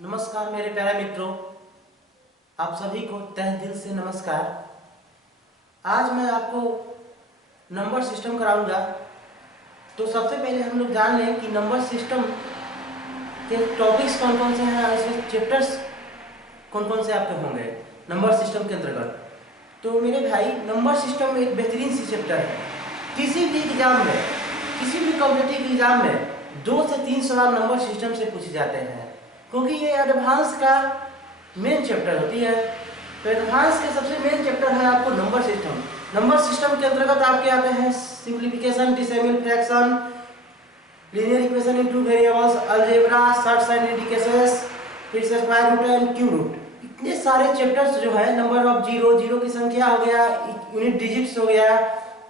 नमस्कार मेरे प्यारे मित्रों, आप सभी को तहे दिल से नमस्कार। आज मैं आपको नंबर सिस्टम कराऊंगा। तो सबसे पहले हम लोग जान लें कि नंबर सिस्टम के टॉपिक्स कौन कौन से हैं और इसमें चैप्टर्स कौन कौन से आपके होंगे नंबर सिस्टम के अंतर्गत। तो मेरे भाई, नंबर सिस्टम एक बेहतरीन सी चैप्टर है। किसी भी एग्जाम में, किसी भी कॉम्पिटिटिव एग्जाम में 2 से 3 सवाल नंबर सिस्टम से पूछे जाते हैं, क्योंकि ये एडवांस का मेन चैप्टर होती है। तो एडवांस के सबसे मेन चैप्टर है आपको नंबर सिस्टम। नंबर सिस्टम के अंतर्गत आपके आते हैं simplification, decimal fraction, linear equation in two variables, algebra, short sign indications, फिर से square root and cube root. इतने सारे चैप्टर्स जो है, नंबर ऑफ जीरो, जीरो की संख्या हो गया, यूनिट डिजिट्स हो गया,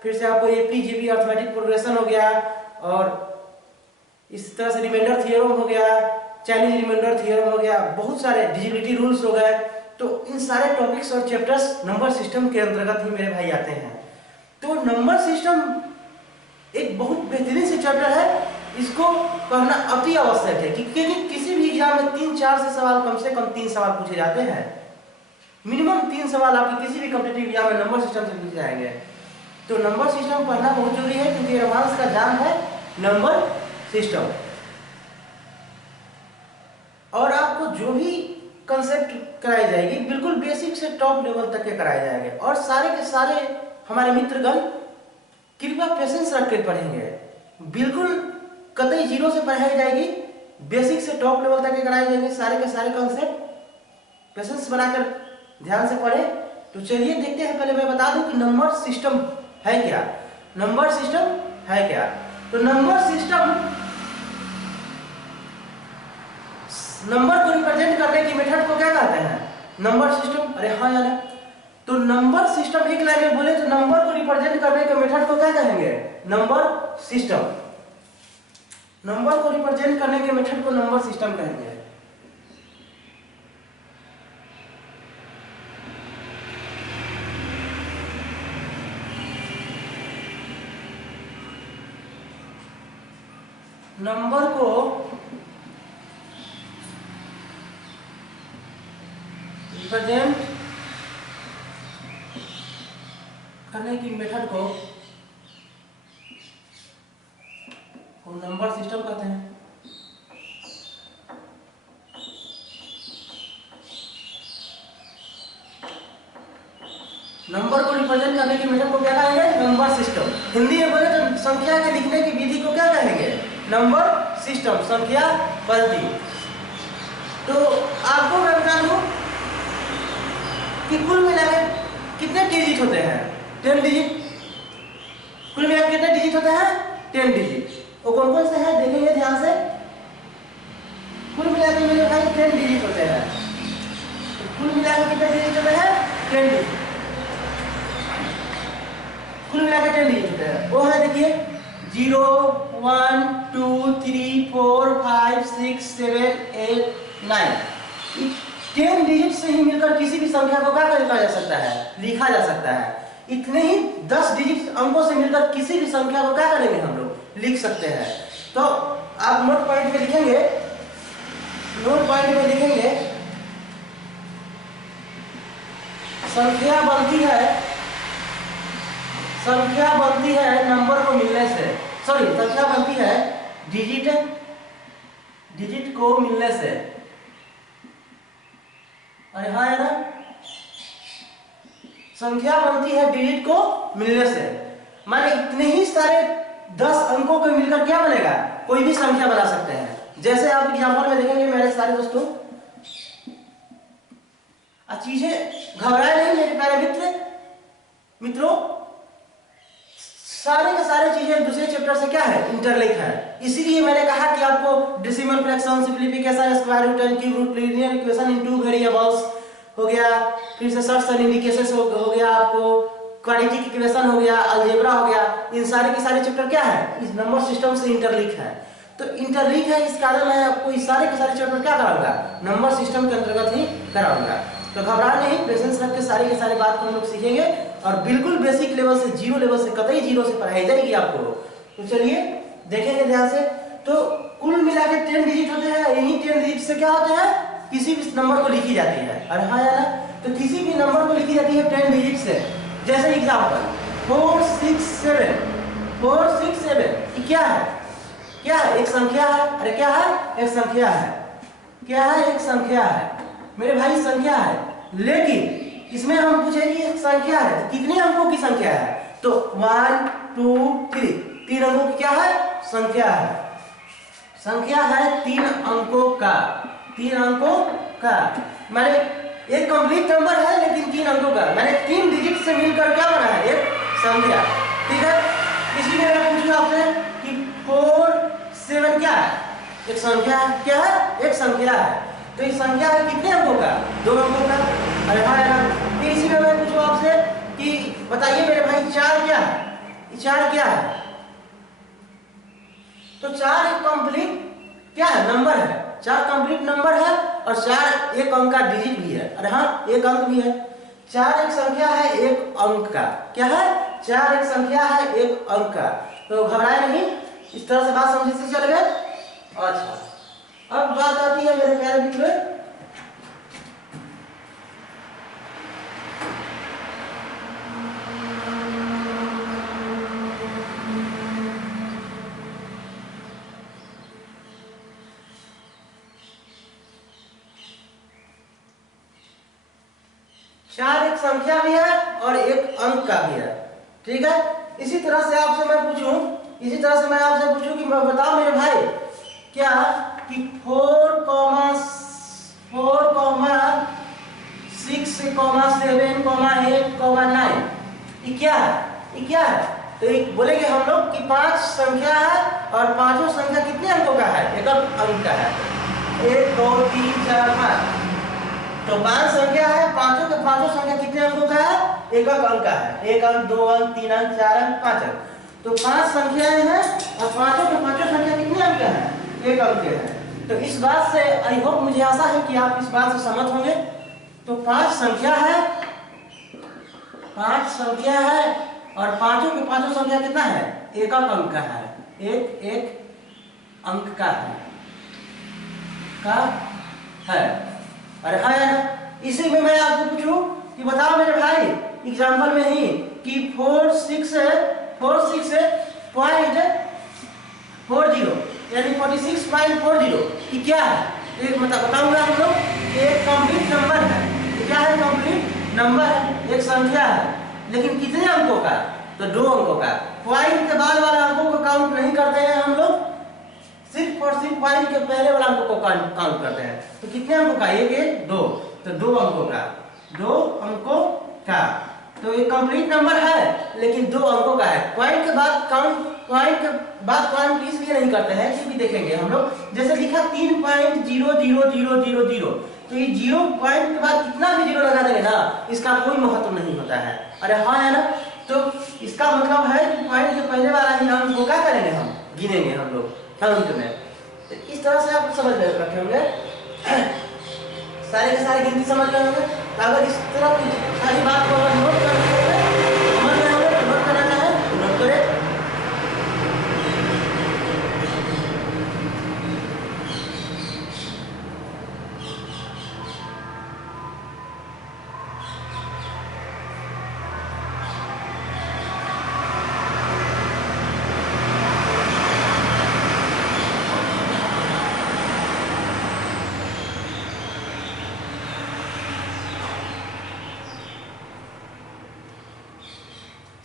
फिर से आपको एपीजीबी अर्थमेटिक प्रोग्रेशन हो गया, और इस तरह से रिमाइंडर थ्योरम हो गया, चाइनीज रिमाइंडर थ्योरम हो गया, बहुत सारे डिजिबिलिटी रूल्स हो गए। तो इन सारे टॉपिक्स और चैप्टर्स नंबर सिस्टम के अंतर्गत ही मेरे भाई आते हैं। तो नंबर सिस्टम एक बहुत बेहतरीन से चैप्टर है, इसको पढ़ना अति आवश्यक है, क्योंकि किसी भी एग्जाम में 3-4 से सवाल, कम से कम 3 सवाल पूछे जाते हैं। मिनिमम 3 सवाल आपके किसी भी कॉम्पिटिटिव एग्जाम में नंबर सिस्टम से पूछे जाएंगे। तो नंबर सिस्टम पढ़ना बहुत जरूरी है, क्योंकि एडवांस का एग्जाम है नंबर सिस्टम। और आपको जो भी कंसेप्ट कराई जाएगी, बिल्कुल बेसिक से टॉप लेवल तक के कराए जाएंगे, और सारे के सारे हमारे मित्रगण कृपया पेशेंस रख के पढ़ेंगे। बिल्कुल कतई जीरो से पढ़ाई जाएगी, बेसिक से टॉप लेवल तक के कराए जाएंगे सारे के सारे कंसेप्ट। पेशेंस बनाकर ध्यान से पढ़े। तो चलिए देखते हैं। पहले मैं बता दूं कि नंबर सिस्टम है क्या। नंबर सिस्टम है क्या? तो नंबर सिस्टम नंबर को रिप्रेजेंट करने की मेथड को क्या कहते हैं? Number system. अरे हाँ यार, तो नंबर सिस्टम एक लाइन में बोले तो नंबर को रिप्रेजेंट करने के मेथड को क्या कहेंगे? Number system. नंबर को रिप्रेजेंट करने के मेथड को नंबर सिस्टम कहेंगे। नंबर को रिप्रेजेंट करने की मेथड को नंबर सिस्टम कहते हैं। नंबर को रिप्रेजेंट करने की मेथड को क्या कहेंगे? Number system. हिंदी में बोले तो संख्या के लिखने की विधि को क्या कहेंगे? नंबर सिस्टम, संख्या पद्धति। तो आपको मैं बता दूं कि कुल मिलाकर कितने डिजिट होते हैं? 10 डिजिट। कुल मिलाकर कितने डिजिट होते हैं? 10 डिजिट। वो कौन कौन से हैं देखेंगे ध्यान से। कुल मिलाकर मेरे भाई 10 डिजिट होते हैं। कुल मिलाकर कितने डिजिट होते हैं? 10 डिजिट। कुल मिलाकर 10 डिजिट होते हैं। वो है देखिए 0, 1, 2, 3, 4, 5, 6, 7, 8, 9। 10 डिजिट से ही मिलकर किसी भी संख्या को क्या लिखा जा सकता है? लिखा जा सकता है। इतने ही 10 डिजिट अंकों से मिलकर किसी भी संख्या को क्या करेंगे? हम लोग लिख सकते हैं। तो आप नोट पॉइंट में लिखेंगे, नोट पॉइंट में लिखेंगे संख्या बनती है नंबर को मिलने से। सॉरी, संख्या बनती है डिजिट को मिलने से। अरे हाँ है ना, संख्या बनती है डिजिट को मिलने से। माने इतने ही सारे 10 अंकों को मिलकर क्या बनेगा? कोई भी संख्या बना सकते हैं। जैसे आप एग्जाम्पल में देखेंगे मेरे सारे दोस्तों, चीजें घबराए नहीं मेरे प्यारे मित्रों। सारे के सारे चीजें दूसरे चैप्टर से क्या है? इंटरलिंक है। इसीलिए मैंने कहा कि आपको decimal fraction, simplification, square root and cube root, linear equation in two variables हो गया, फिर से शॉर्ट साइन इंडिकेशंस हो गया, आपको क्वाड्रेटिक इक्वेशन हो गया, अलजेब्रा हो गया। इन सारे के सारे चैप्टर क्या है? इस नंबर सिस्टम से इंटरलिंक है। तो इंटरलिंक है, इस कारण मैं आपको इस सारे के सारे चैप्टर क्या कराऊंगा? नंबर सिस्टम के अंतर्गत ही कराऊंगा। तो घबरा नहीं, पेशेंस रख के सारी बात को हम लोग सीखेंगे, और बिल्कुल बेसिक लेवल से, जीरो लेवल से, कतई जीरो से पढ़ाई जाएगी आपको। तो चलिए देखेंगे ध्यान से। तो कुल मिला के 10 डिजिट होते हैं। यही 10 डिजिट से क्या होते हैं? किसी भी नंबर को लिखी जाती है। अरे हाँ या ना, तो किसी भी नंबर को लिखी जाती है 10 डिजिट से। जैसे एग्जांपल 467, 467 क्या है? क्या है? एक संख्या है। अरे क्या है? एक संख्या है। क्या है? एक संख्या है मेरे भाई, संख्या है। लेकिन इसमें हम पूछे कि संख्या है तो कितने अंकों की संख्या है? तो 1 2 3, 3 अंकों की क्या है? संख्या है। संख्या है 3 अंकों का, 3 अंकों का। माने एक कंप्लीट नंबर है लेकिन 3 अंकों का, माने 3 डिजिट से मिलकर क्या बना है? एक संख्या। ठीक है, इसीलिए मैं पूछूंगा आपसे कि 47 क्या है? एक संख्या है। क्या है? एक संख्या है। तो ये संख्या है कितने अंकों का? 2 अंकों का। अरे हाँ यार, तो इसीलिए मैं पूछूं आपसे कि बताइए मेरे भाई 4 क्या है? 4 क्या है? तो 4 एक कंप्लीट क्या है? नंबर है। 4 कंप्लीट नंबर है और 4 एक अंक का डिजिट भी है। अरे हाँ, एक अंक भी है। 4 एक संख्या है एक अंक का। क्या है? 4 एक संख्या है एक अंक का। तो घबराए नहीं, इस तरह से बात समझे से चल गए। अच्छा, अब बात आती है मेरे प्यारे मित्र, चार एक संख्या भी है और एक अंक का भी है। ठीक है, इसी तरह से आपसे मैं पूछूं, इसी तरह से मैं आपसे पूछूं कि बताओ मेरे भाई क्या कि 4, 6, 7, 8, 9 ये क्या है? ये क्या है? तो ये बोलेंगे हम लोग कि 5 संख्या है और पांचों संख्या कितने अंकों का है? एक अंक का है। 1 2 3 4 5, तो 5 संख्या है, पांचों के पांचों संख्या कितने अंकों का है? एक अंक का है। 1 अंक, 2 अंक, 3 अंक, 4 अंक, 5 अंक। तो 5 संख्याएं हैं और पांचों के पांचों संख्या कितने अंक का है? एक अंक के है। तो इस बात से आई होप, मुझे आशा है कि आप इस बात से सहमत होंगे। तो 5 संख्या है, 5 संख्या है और पांचों के पांचों संख्या कितना है? एक अंक का है। एक अंक का है। अरे हाँ यार, इसी में मैं आपसे पूछूं कि बताओ मेरे भाई एग्जांपल में ही कि 46 पॉइंट 40 यानी 46.40 ये क्या है? एक बताऊंगा हम लोग, एक कंप्लीट नंबर है। ये क्या है? कंप्लीट नंबर है, एक संख्या है, लेकिन कितने अंकों का? तो 2 अंकों का। पॉइंट के बाद वाले अंकों को काउंट नहीं करते हैं हम लोग, सिर्फ और सिर्फ पॉइंट के पहले वाला अंकों को काउंट करते हैं। तो कितने अंकों का? 1 1 2, तो 2 अंकों का, 2 अंकों का। तो ये कंप्लीट नंबर है लेकिन 2 अंकों का है। पॉइंट के बाद काउंट इसलिए नहीं करते हैं क्योंकि देखेंगे हम लोग, जैसे लिखा 3.00000, तो ये 0 पॉइंट के बाद कितना भी 0 लगा देंगे ना, इसका कोई महत्व नहीं होता है। अरे हाँ है ना, तो इसका मतलब है कि पॉइंट के पहले वाला ही अंक को क्या करेंगे? हम गिनेंगे हम लोग काउंट में। तो इस तरह से आप समझ रखे होंगे, सारे के सारे गिनती समझ गए होंगे। अगर इस तरह की सारी बात को अगर नोट कर समझ गए होंगे तो नोट करना चाहे तो नोट करें।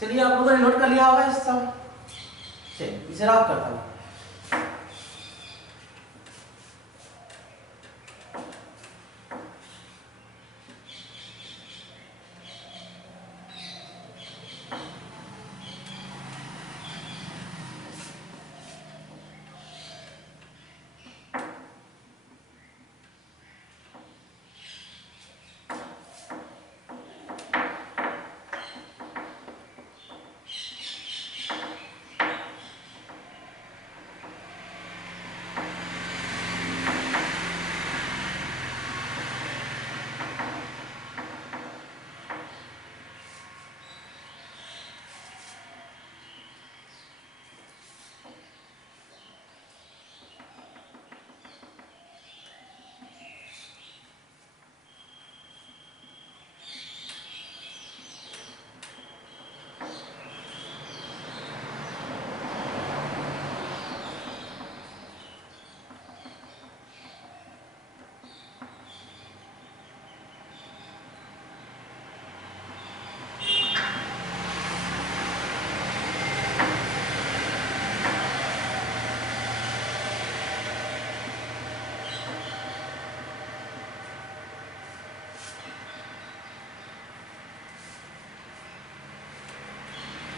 चलिए, आप लोगों ने नोट कर लिया होगा इस सब। चलिए इसे रॉक करता हूँ।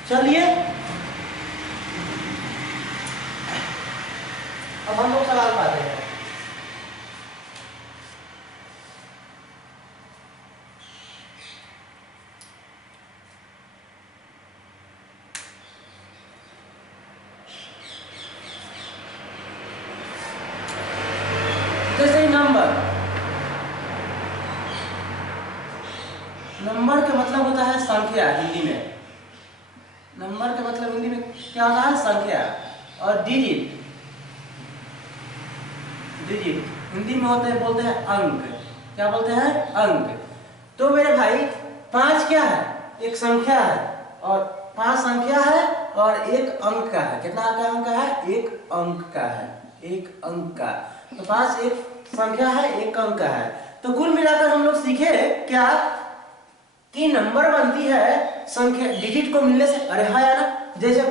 चलिए अब हम लोग सवाल पाते हैं। जैसे नंबर का मतलब होता है संख्या हिंदी में। नंबर का मतलब हिंदी में क्या होता है? संख्या। और डिजिट हिंदी में होते हैं, बोलते हैं अंक। क्या बोलते हैं? अंक। तो मेरे भाई 5 क्या है? एक संख्या है, और 5 संख्या है और एक अंक का है। कितना का अंक है? एक अंक का है, एक अंक का। तो 5 एक संख्या है, एक अंक का है। तो कुल मिलाकर हम लोग सीखे क्या कि नंबर बनती है संख्या डिजिट को मिलने से। अरे हाँ यार, जैसे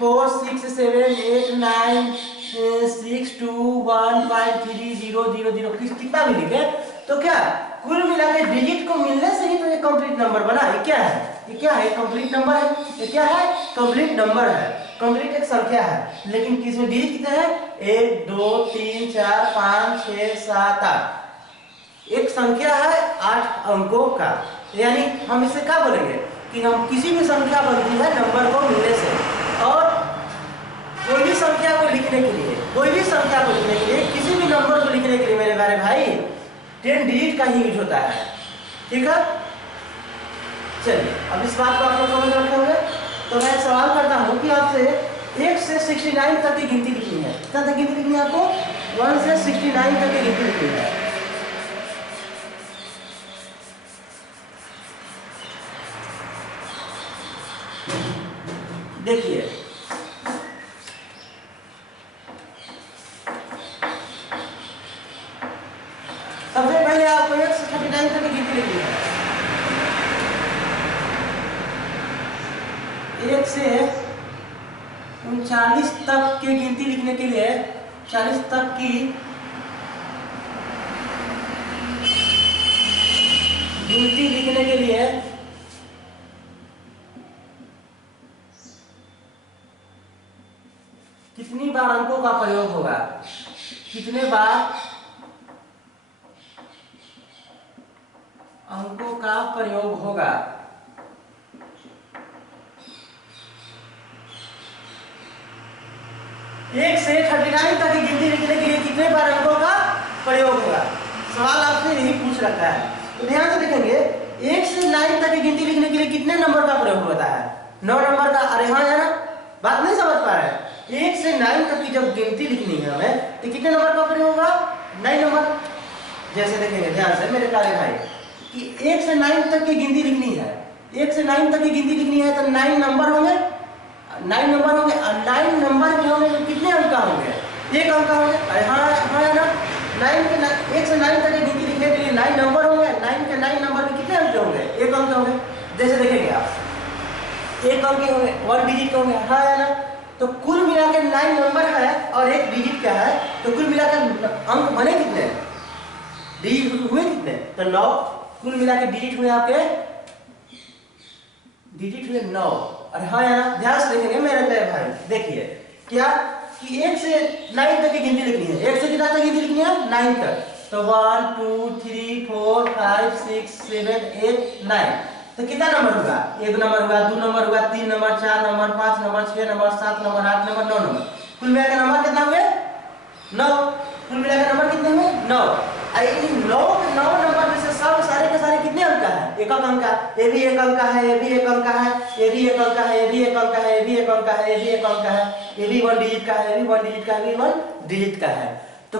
4 6 7 8 9 6 2 1 5 3 0 0 0 कितना भी लिखे तो क्या कुल मिलाकर डिजिट को मिलने से ही तो ये कंप्लीट नंबर बना। ये क्या है? ये क्या है? कंप्लीट नंबर है। ये क्या है? कंप्लीट नंबर है। कंप्लीट एक संख्या है, लेकिन किसमें डिजिट कितने हैं? 1 2 3 4 5 6 7 8। एक संख्या है 8 अंकों का। यानी हम इसे क्या बोलेंगे कि हम किसी भी संख्या बनती है नंबर को मिलने से। और कोई भी संख्या को लिखने के लिए, किसी भी नंबर को लिखने के लिए मेरे प्यारे भाई 10 डिजिट का ही यूज होता है। ठीक है, चलिए अब इस बात को आप लोग समझ रखे होंगे। तो मैं सवाल करता हूं कि आपसे 1 से 69 तक की गिनती लिखनी है। कितना तक गिनती लिखनी है आपको? 1 से 69 तक की गिनती लिखनी है। देखिए सबसे पहले आपको 1 से 39 तक की गिनती लिखनी है। 1 से 39 तक की गिनती लिखने के लिए 40 तक की गिनती लिखने के लिए कितनी बार अंकों का प्रयोग होगा? कितने बार अंकों का प्रयोग होगा? 1 से 39 तक की गिनती लिखने के लिए कितने बार अंकों का प्रयोग होगा? सवाल आपसे यही पूछ रखा है। तो ध्यान से देखेंगे 1 से 9 तक की गिनती लिखने के लिए कितने नंबर का प्रयोग होता है? 9 नंबर का। अरे हाँ है ना, बात नहीं समझ पा रहे हैं। 1 से 9 तक की जब गिनती लिखनी है हमें तो कितने नंबर का प्रयोग होगा? 9 नंबर। जैसे देखेंगे ध्यान से मेरे प्यारे भाई कि 1 से 9 तक की गिनती लिखनी है। 1 से 9 तक की गिनती लिखनी है तो 9 नंबर होंगे। 9 नंबर होंगे और 9 नंबर में होंगे तो कितने अंक होंगे? एक अंक होंगे। अरे हाँ हाँ है ना, 1 से 9 तक की गिनती लिखने के लिए 9 नंबर होंगे। 9 के 9 नंबर में कितने अंक होंगे? एक अंक होंगे। जैसे देखेंगे आप एक अंक होंगे, 1 डिजिट होंगे। हाँ है ना, तो कुल मिलाकर 9 नंबर है और एक डिजिट का है, तो कुल मिलाकर अंक बने कितने? डिजिट हुए कितने? तो 9। कुल मिलाकर डिजिट हुए आपके, डिजिट हुए 9। अरे हाँ यार ध्यान से देखेंगे मेरे प्यारे भाई। देखिए क्या कि 1 से 9 तक की गिनती लिखनी है। 1 से कितना तक गिनती लिखनी है? 9 तक। तो 1 2 3 4 5 6 7 8 9। तो कितना नंबर होगा? 1 नंबर होगा, 2 नंबर होगा, 3 number, 4 number, 5 number, 6 number, 7 number, 8 number, 9 number. कुल मिलाकर नंबर कितना हुए? 9। कुल मिलाकर नंबर कितने हुए? 9। इन 9 नंबर में से सब सारे के सारे कितने अंक का है? एक अंक का। ये भी एक अंक का है, ये भी एक अंक का है, ये भी एक अंक का है, ये भी एक अंक का है, ये भी एक अंक का है, ये भी एक अंक का है, ये भी 1 डिजिट का है, ये भी 1 डिजिट का है, ये भी 1 डिजिट का है। तो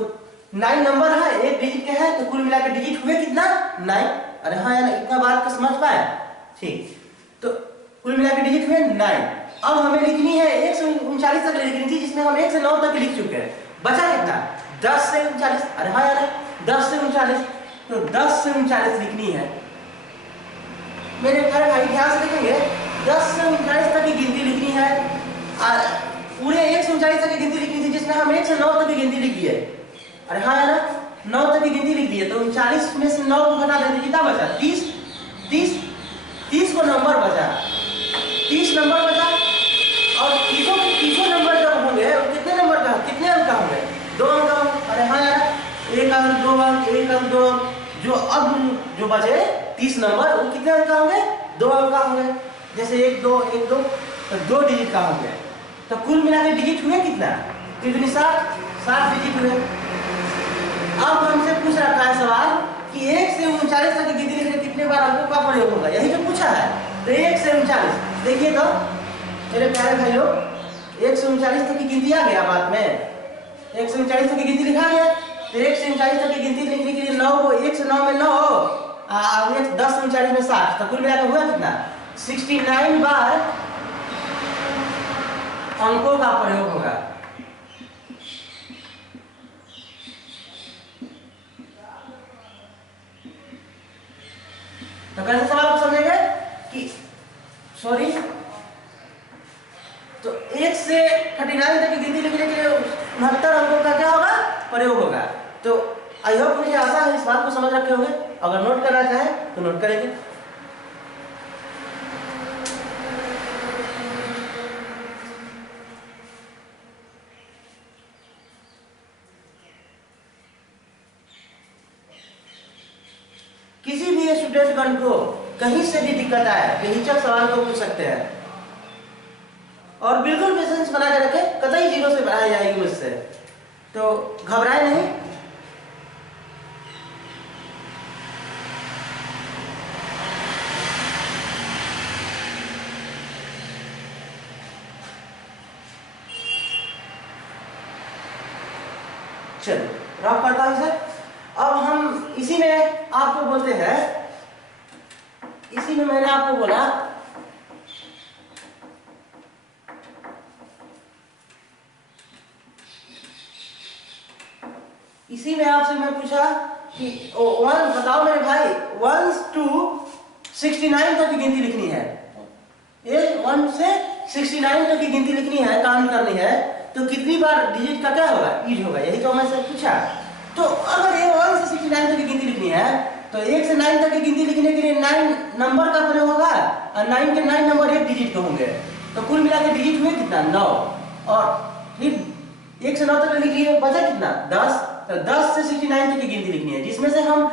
9 नंबर है, एक डिजिट का है, तो कुल मिलाकर डिजिट हुए कितना? 9। अरे हाँ यार इतना बात को समझ पाए? ठीक, तो कुल मिलाकर डिजिट हुए 9। अब हमें लिखनी है 1 से 39 तक लिखनी थी, जिसमें हम 1 से 9 तक लिख चुके हैं। बचा कितना? 10 से 39। अरे हाँ यार 10 से 39, तो 10 से 39 लिखनी है। मेरे प्यारे भाई ध्यान से देखेंगे 10 से 39 तक की गिनती लिखनी है। पूरे 1 से 39 तक की गिनती लिखनी थी, जिसमें हम 1 से 9 तक की गिनती लिख दिए। अरे हाँ यार 9 तक की गिनती लिख दी है, तो 39 में से 9 को घटा देते कितना बचा? 30 को नंबर बचा, 30 नंबर बचा। अंक 2 अंक, जो अब जो बचे 30 नंबर वो कितने अंक का होंगे? 2 अंक का होंगे। जैसे 1 2 1 2 तो 2 डिजिट का होंगे। तो कुल मिला के डिजिट हुए कितना? कितनी? 7 डिजिट हुए। अब हमसे पूछ रखा है सवाल कि 1 से 39 तक की गिनती लिखने कितने बार अंकों का प्रयोग होगा, यही जो पूछा है। तो 1 से 39 देखिए तो मेरे प्यारे भाई लोग, 1 से 39 तक की गिनती आ गया बाद में, 1 से 39 तक की गिनती लिखा गया। तो 1 से 39 तक की गिनती लिखने के लिए 9 को 1 से 9 में 9 10 से 39 में 60, तो कुल मिलाकर हुआ कितना? 69 बार अंकों का प्रयोग होगा। तो कैसे सवाल आप समझेंगे कि सॉरी, तो 1 से 39 तक की गिनती लिखने के लिए 69 अंकों का क्या होगा? प्रयोग होगा। तो आई होप मुझे आशा है इस बात को समझ रखे होंगे। अगर नोट करना चाहें तो नोट करेंगे। किसी भी स्टूडेंट गण को कहीं से भी दिक्कत आए बेहिचक सवाल को पूछ सकते हैं, और बिल्कुल पेशेंस बना के रखें, कतई जीरो से बढ़ाई जाएगी मुझसे, तो घबराए नहीं। चलो रफ करता हूं सर। अब हम इसी में आपको बोलते हैं, इसी में मैंने आपको बोला इसी में आपसे मैं पूछा कि वन बताओ मेरे भाई, 1 to 69 तक की गिनती लिखनी है, 1 से 69 तक की गिनती लिखनी है, काउंट करनी है, तो कितनी बार डिजिट का क्या होगा? ईज होगा। यही तो मैं से पूछा। तो अगर ये 1 से 69 तक की गिनती लिखनी है तो 1 से 9 तक की गिनती लिखने के लिए 9 नंबर का प्रयोग होगा, और 9 के 9 नंबर एक डिजिट के होंगे। तो कुल मिला के डिजिट हुए कितना? 9। और फिर 1 से 9 तक लिख लिए, बचा कितना? 10। तो 10 से 69 तक की गिनती लिखनी है, जिसमें से हम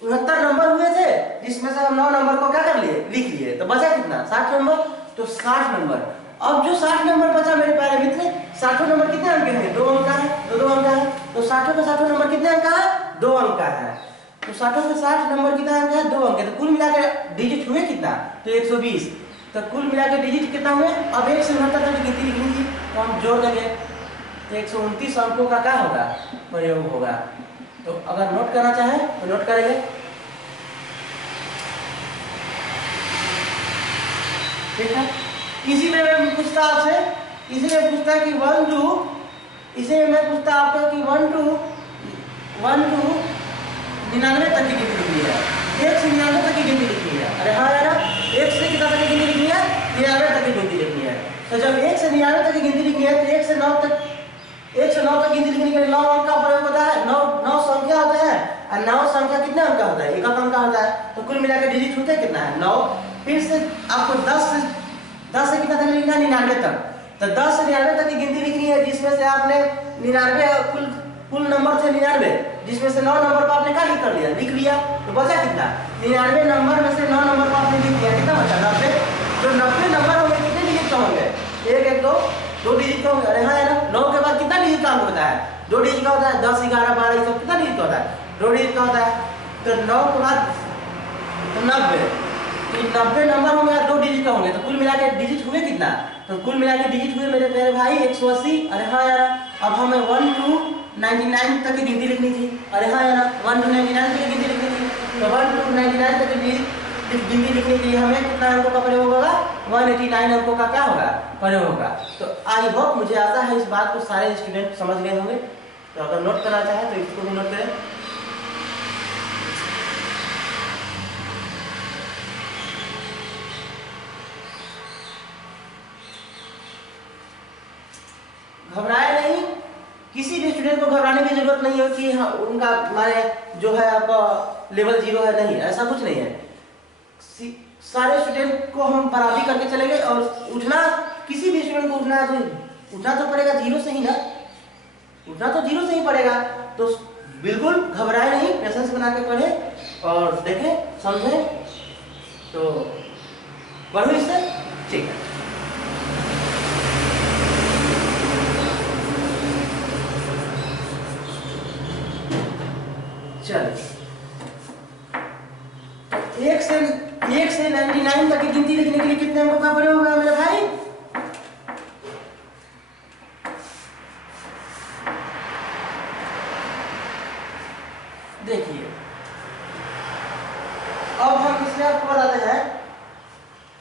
69 नंबर हुए थे, जिसमें से हम 9 नंबर को क्या कर लिए? लिख लिए। तो बचा कितना? 60 नंबर। तो 60 नंबर। अब जो 60 नंबर बचा मेरे प्यारे मित्र, 60 नंबर कितने अंक के हैं? 2 अंक का है, तो 2 अंक का है। तो 60 का 60 नंबर कितने अंक का है? 2 अंक का है। तो 60 का 60 नंबर कितना अंक है? 2 अंक है। तो कुल मिलाकर डिजिट हुए कितना? तो 120। तो कुल मिलाकर डिजिट कितना हुए? अब 1 से 69 तक की गिनती लिखनी थी, तो हम जोड़ देंगे, तो 129 अंकों का क्या होगा? प्रयोग होगा। तो अगर नोट करना चाहे तो नोट करेंगे। ठीक है। इसी में मैं पूछता आपसे, इसी में पूछता कि 1 to, इसी में मैं पूछता आपको कि 1 to 99 तक की गिनती लिखनी है, 1 से 99 तक की गिनती लिखनी है। अरे हाँ यार, 1 से कितना तक की गिनती लिखनी है? 99 तक की गिनती लिखनी है। तो जब 1 से 99 तक की गिनती लिखनी है तो 1 से 9 तक गिनती लिखने के लिए 9 अंक का प्रयोग होता है। 9 संख्या होता है, और 9 संख्या कितने अंक का होता है? एक अंक का होता है। तो कुल मिलाकर डिजिट होते कितना है? 9। फिर से आपको 10 से कितना तक लिखना है? 99 तक। तो 10 से 99 तक की गिनती लिखनी है, जिसमें से आपने 99 कुल नंबर थे 99, जिसमें से 9 नंबर को आपने क्या लिख लिया। तो बचा कितना? 99 नंबर में से 9 नंबर को आपने लिख दिया, कितना बचा? 90। जो 90 नंबर होंगे कितने डिजिट का होंगे? 1 1 2 डिजिट का होंगे। अरे हाँ यार, 9 के बाद कितना डिजिट का होता है? 2 डिजिट का होता है। 10 11 12 ये सब कितना डिजिट का होता है? 2 डिजिट का होता है। तो 9 के बाद 90, 90 नंबर होंगे, 2 डिजिट का होंगे। तो कुल मिला के डिजिट हुए कितना? तो कुल मिला के डिजिट हुए मेरे प्यारे भाई 180। अरे हाँ यार, अब हमें 1 to 99 तक की गिनती लिखनी थी। अरे हाँ यार, 1 to 99 तक की गिनती लिखनी थी। तो 1 to 99 तक की गिनती लिखने के लिए हमें कितना अंकों का प्रयोग होगा? 189 अंकों का क्या होगा? प्रयोग होगा। तो आई होप, मुझे आशा है इस बात को सारे स्टूडेंट समझ गए होंगे। तो अगर नोट करना चाहे तो इसको भी नोट करें। घबराए नहीं, किसी भी स्टूडेंट को घबराने की जरूरत नहीं है कि उनका माने जो है आपका लेवल 0 है, नहीं, ऐसा कुछ नहीं है। सारे स्टूडेंट को हम बराबरी करके चलेंगे, और उठना, किसी भी स्टूडेंट को उठना तो पड़ेगा 0 से ही ना, उठना तो 0 से ही पड़ेगा। तो बिल्कुल घबराए नहीं, पेशेंस बना के पढ़े और देखें समझें तो पढ़ो इससे, ठीक है। चलिए, एक से 99 तक की गिनती लिखने के लिए कितने अंकों का प्रयोग होगा मेरे भाई? देखिए, अब हम इसमें आपको बताते हैं,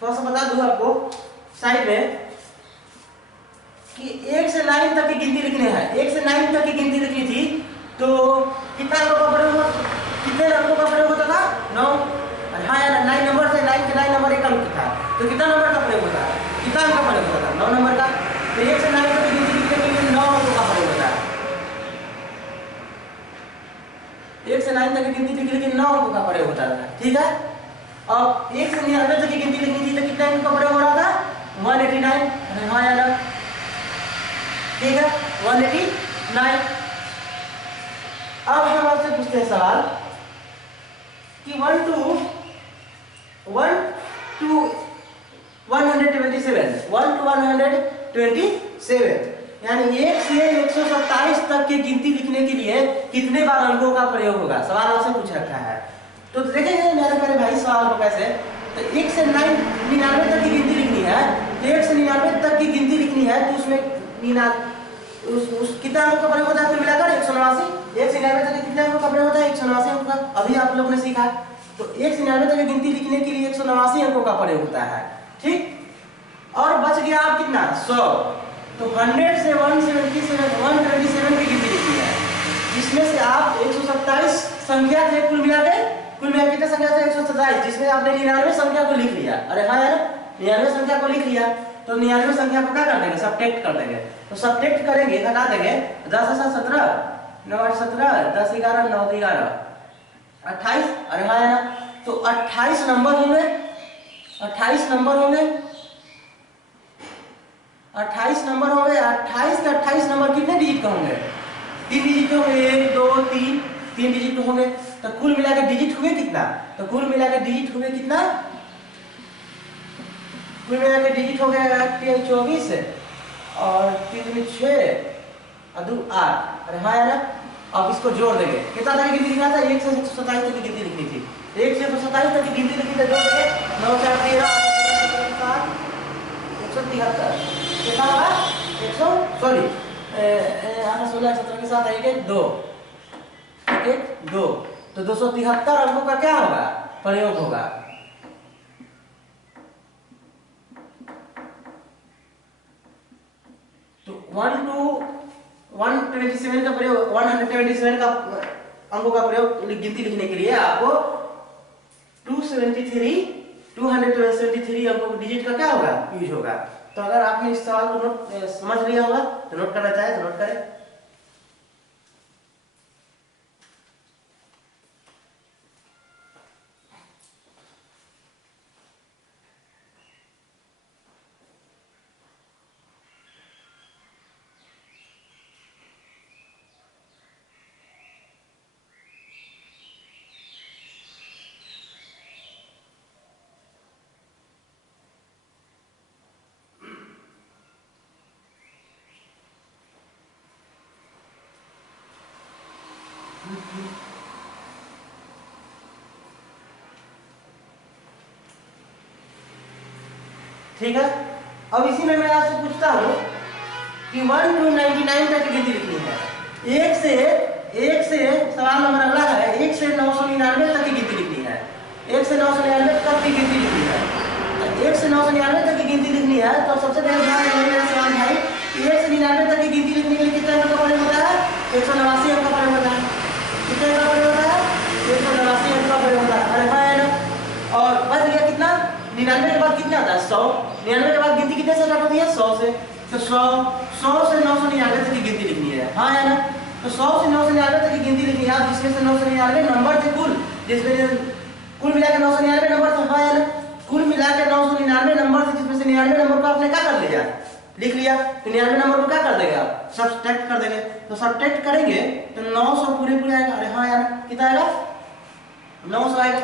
थोड़ा सा बता दूं आपको साइड में कि 1 से 9 तक की गिनती लिखनी है। 1 से 9 तक की गिनती लिखनी थी तो कितना अंकों का प्रयोग होगा? कितने अंकों का प्रयोग होता था? 9। हाँ यार, 9 नंबर से 9 के 9 नंबर एक अंक था, तो कितना नंबर का प्रयोग होता है? कितना अंक का प्रयोग होता था? 9 नंबर का। तो 1 से 9 तक की गिनती लिखने के लिए 9 अंकों का प्रयोग होता है। 1 से 9 तक की गिनती लिखने के लिए 9 अंकों का प्रयोग होता था, ठीक है। अब 1 से 99 तक की गिनती लिखनी थी तो कितने अंकों का प्रयोग हो रहा था? 189। अरे हाँ यार, ठीक है, 189। अब हम आपसे पूछते हैं सवाल कि 1 to 127 यानी 1 से 127 तक की गिनती लिखने के लिए कितने बार अंकों का प्रयोग होगा? सवाल आपसे पूछ रखा है। तो देखेंगे मेरे प्यारे भाई सवाल को कैसे। तो 1 से 99 तक की गिनती लिखनी है, तो 1 से 99 तक की गिनती लिखनी है तो उसमें कितना अंकों का प्रयोग होता है? कुल मिलाकर 189। 1 से 99 तक कितने अंकों का प्रयोग होता है? 189 अंकों का। अभी आप लोग ने सीखा। तो 1 से 99 तक की गिनती लिखने के लिए 189 अंकों का प्रयोग होता है, ठीक। और बच गया आप कितना? 100। तो 100 से 127 की गिनती लिखनी है, जिसमें से आप 127 संख्या थे कुल मिला कितने संख्या थे? 127, जिसमें आपने 99 संख्या को लिख लिया। अरे हाँ यार, 99 संख्या को लिख लिया तो 99 संख्या को क्या कर देंगे? सब्ट्रैक्ट कर देंगे। तो सब्ट्रैक्ट करेंगे, घटा देंगे। 10 से 17, 9 8 17, 10 11, 9 11, 28। अरे हाँ यार, तो 28 नंबर होंगे। 28 नंबर होंगे। 28 नंबर होंगे। 28 के 28 नंबर कितने डिजिट के होंगे? 3 डिजिट के होंगे। 1 2 3 3 डिजिट के होंगे। तो कुल मिला के डिजिट हुए कितना? तो कुल मिला के डिजिट हुए कितना? कुल मिला के डिजिट हो गया 24 और 3 6 और 2 8। अरे हाँ यार, अब इसको जोड़ देंगे। कितना तक की गिनती लिखना था? 1 से 127 तक की गिनती लिखनी थी। 1 से 127 तक की गिनती लिखनी थी, जोड़ देंगे। 9 4 13 173। कितना होगा? 16 17 के साथ 1 1 2 1 2, तो 273 अंकों का क्या होगा? प्रयोग होगा। तो 1 to 127 का प्रयोग, 127 का अंकों का प्रयोग गिनती लिखने के लिए आपको 273 अंकों डिजिट का क्या होगा? यूज होगा। तो अगर आपने इस सवाल को नोट समझ लिया होगा तो नोट करना चाहे तो नोट करें। ठीक है। अब इसी में मैं आपसे पूछता हूँ कि 1 to 99 तक की गिनती लिखनी है। एक से सवाल नंबर अगला है, 1 से 999 तक की गिनती लिखनी है। 1 से 999 तक की गिनती लिखनी है। 1 से 999 तक की गिनती लिखनी है तो सबसे पहले ध्यान देंगे मेरा सवाल भाई, 1 से 99 तक की गिनती लिखने के लिए कितने अंक का प्रयोग होता है? 189 अंक का प्रयोग होता है। कितने अंक का प्रयोग होता है? 189 अंक का प्रयोग होता है। अरे हाँ यार, और बच गया कितना? 99 के बाद कितना आता है? 100। 99 के बाद गिनती कितने से स्टार्ट होती है? 100 से। तो 100 से 999 तक की गिनती लिखनी है। हाँ यार, तो 100 से 999 तक की गिनती लिखनी है, जिसमें से 999 नंबर थे कुल, जिसमें कुल मिला के 999 नंबर थे। हाँ यार, कुल मिला के 999 नंबर थे, जिसमें से 99 नंबर को आपने क्या कर लिया? लिख लिया। तो 99 नंबर को क्या कर देंगे आप, सब्ट्रैक्ट कर देंगे। तो सब्ट्रैक्ट करेंगे तो 900 पूरे पूरे आएगा। अरे हाँ यार, कितना आएगा, 900 आएगा।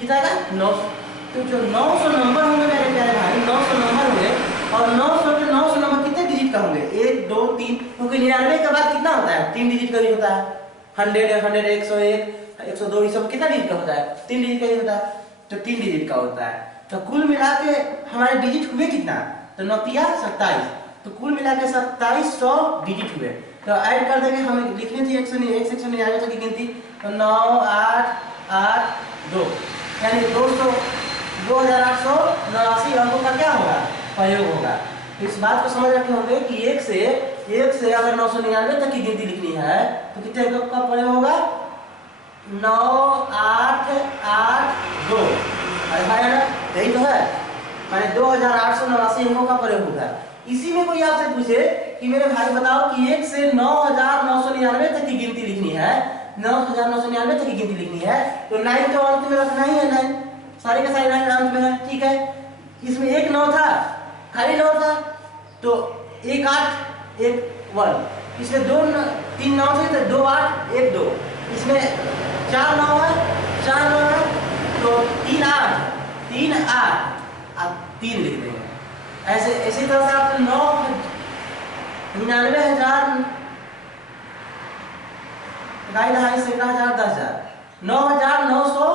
कितना आएगा, 900। तो जो 900 नंबर होंगे मेरे प्यारे भाई, 900 नंबर होंगे, और 900 के 900 नंबर कितने डिजिट का होंगे, 1 2 3, क्योंकि 99 के बाद कितना होता है, 3 डिजिट का ही होता है। 100 100 101 102 ये सब कितना डिजिट का होता है, 3 डिजिट का ही होता है। तो 3 डिजिट का होता है। तो कुल मिला के हमारे डिजिट हुए कितना, तो 9 तिया 27। तो कुल मिला के 2700 डिजिट हुए। तो ऐड कर देंगे, हमें लिखनी थी 199 तक की गिनती। तो 9 8 8 2 यानी 2889 अंकों का क्या होगा, प्रयोग होगा। तो इस बात को समझ रखे होंगे कि एक से अगर 999 तक की गिनती लिखनी है तो कितने अंकों का प्रयोग होगा, 9 8 8 2। यही तो है, माने 2889 अंकों का प्रयोग होगा। इसी में कोई आपसे पूछे कि मेरे भाई बताओ कि 1 से 9999 तक की गिनती लिखनी है, 9999 तक की गिनती लिखनी है, तो 9 तो अंत में रखना ही है। 9 सारे के सारे 9 अंत में है, ठीक है। इसमें एक 9 था, खाली 9 था, तो 1 8 1 1। इसमें 2 3 9 थे, तो 2 8 1 2। इसमें 4 9 है, 4 9 है, तो 3 8 3 8 आप 3 लिख देंगे। ऐसे इसी तरह से आप 99,000 ढाई ढाई से 10,000 10,000 9,900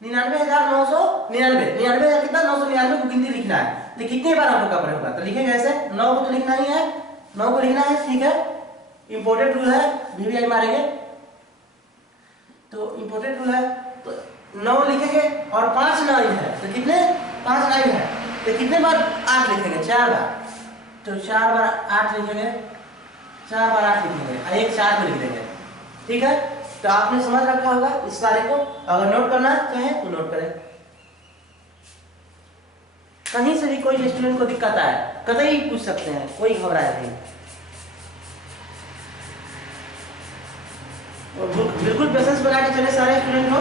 99,999 कितना, 999 को गिनती लिखना है। तो कितने बार आपको का प्रयोग होगा, तो लिखेंगे ऐसे, 9 को तो लिखना ही है, 9 को लिखना है, ठीक है। इंपोर्टेंट रूल है, वीवीआई मारेंगे तो इंपोर्टेंट रूल है। तो 9 लिखेंगे और 5 9 है, तो कितने 5 9 है, तो कितने बार 8 लिखेंगे, 4 बार। तो 4 बार 8 लिखेंगे, 4 बार 8 लिखेंगे, और एक 4 को लिख देंगे, ठीक है। तो आपने समझ रखा होगा इस कार्य को। अगर नोट करना चाहें तो नोट करें। कहीं से भी कोई स्टूडेंट को दिक्कत आए कतई पूछ सकते हैं, कोई घबराए नहीं। और बिल्कुल पेशेंस बना के चले सारे स्टूडेंट को।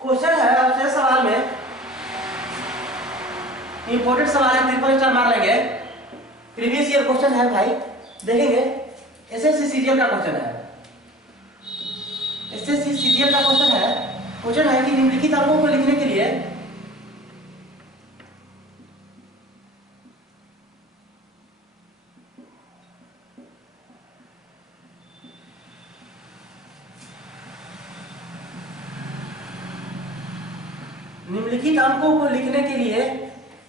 क्वेश्चन है आपसे सवाल में, इंपोर्टेंट सवाल है, ट्रिपल स्टार मार लेंगे। प्रीवियस ईयर क्वेश्चन है भाई, देखेंगे। एसएससी सीजीएल का क्वेश्चन है, एसएससी सीजीएल का क्वेश्चन है कि निम्नलिखित अंकों को लिखने के लिए निम्नलिखित अंकों को लिखने के लिए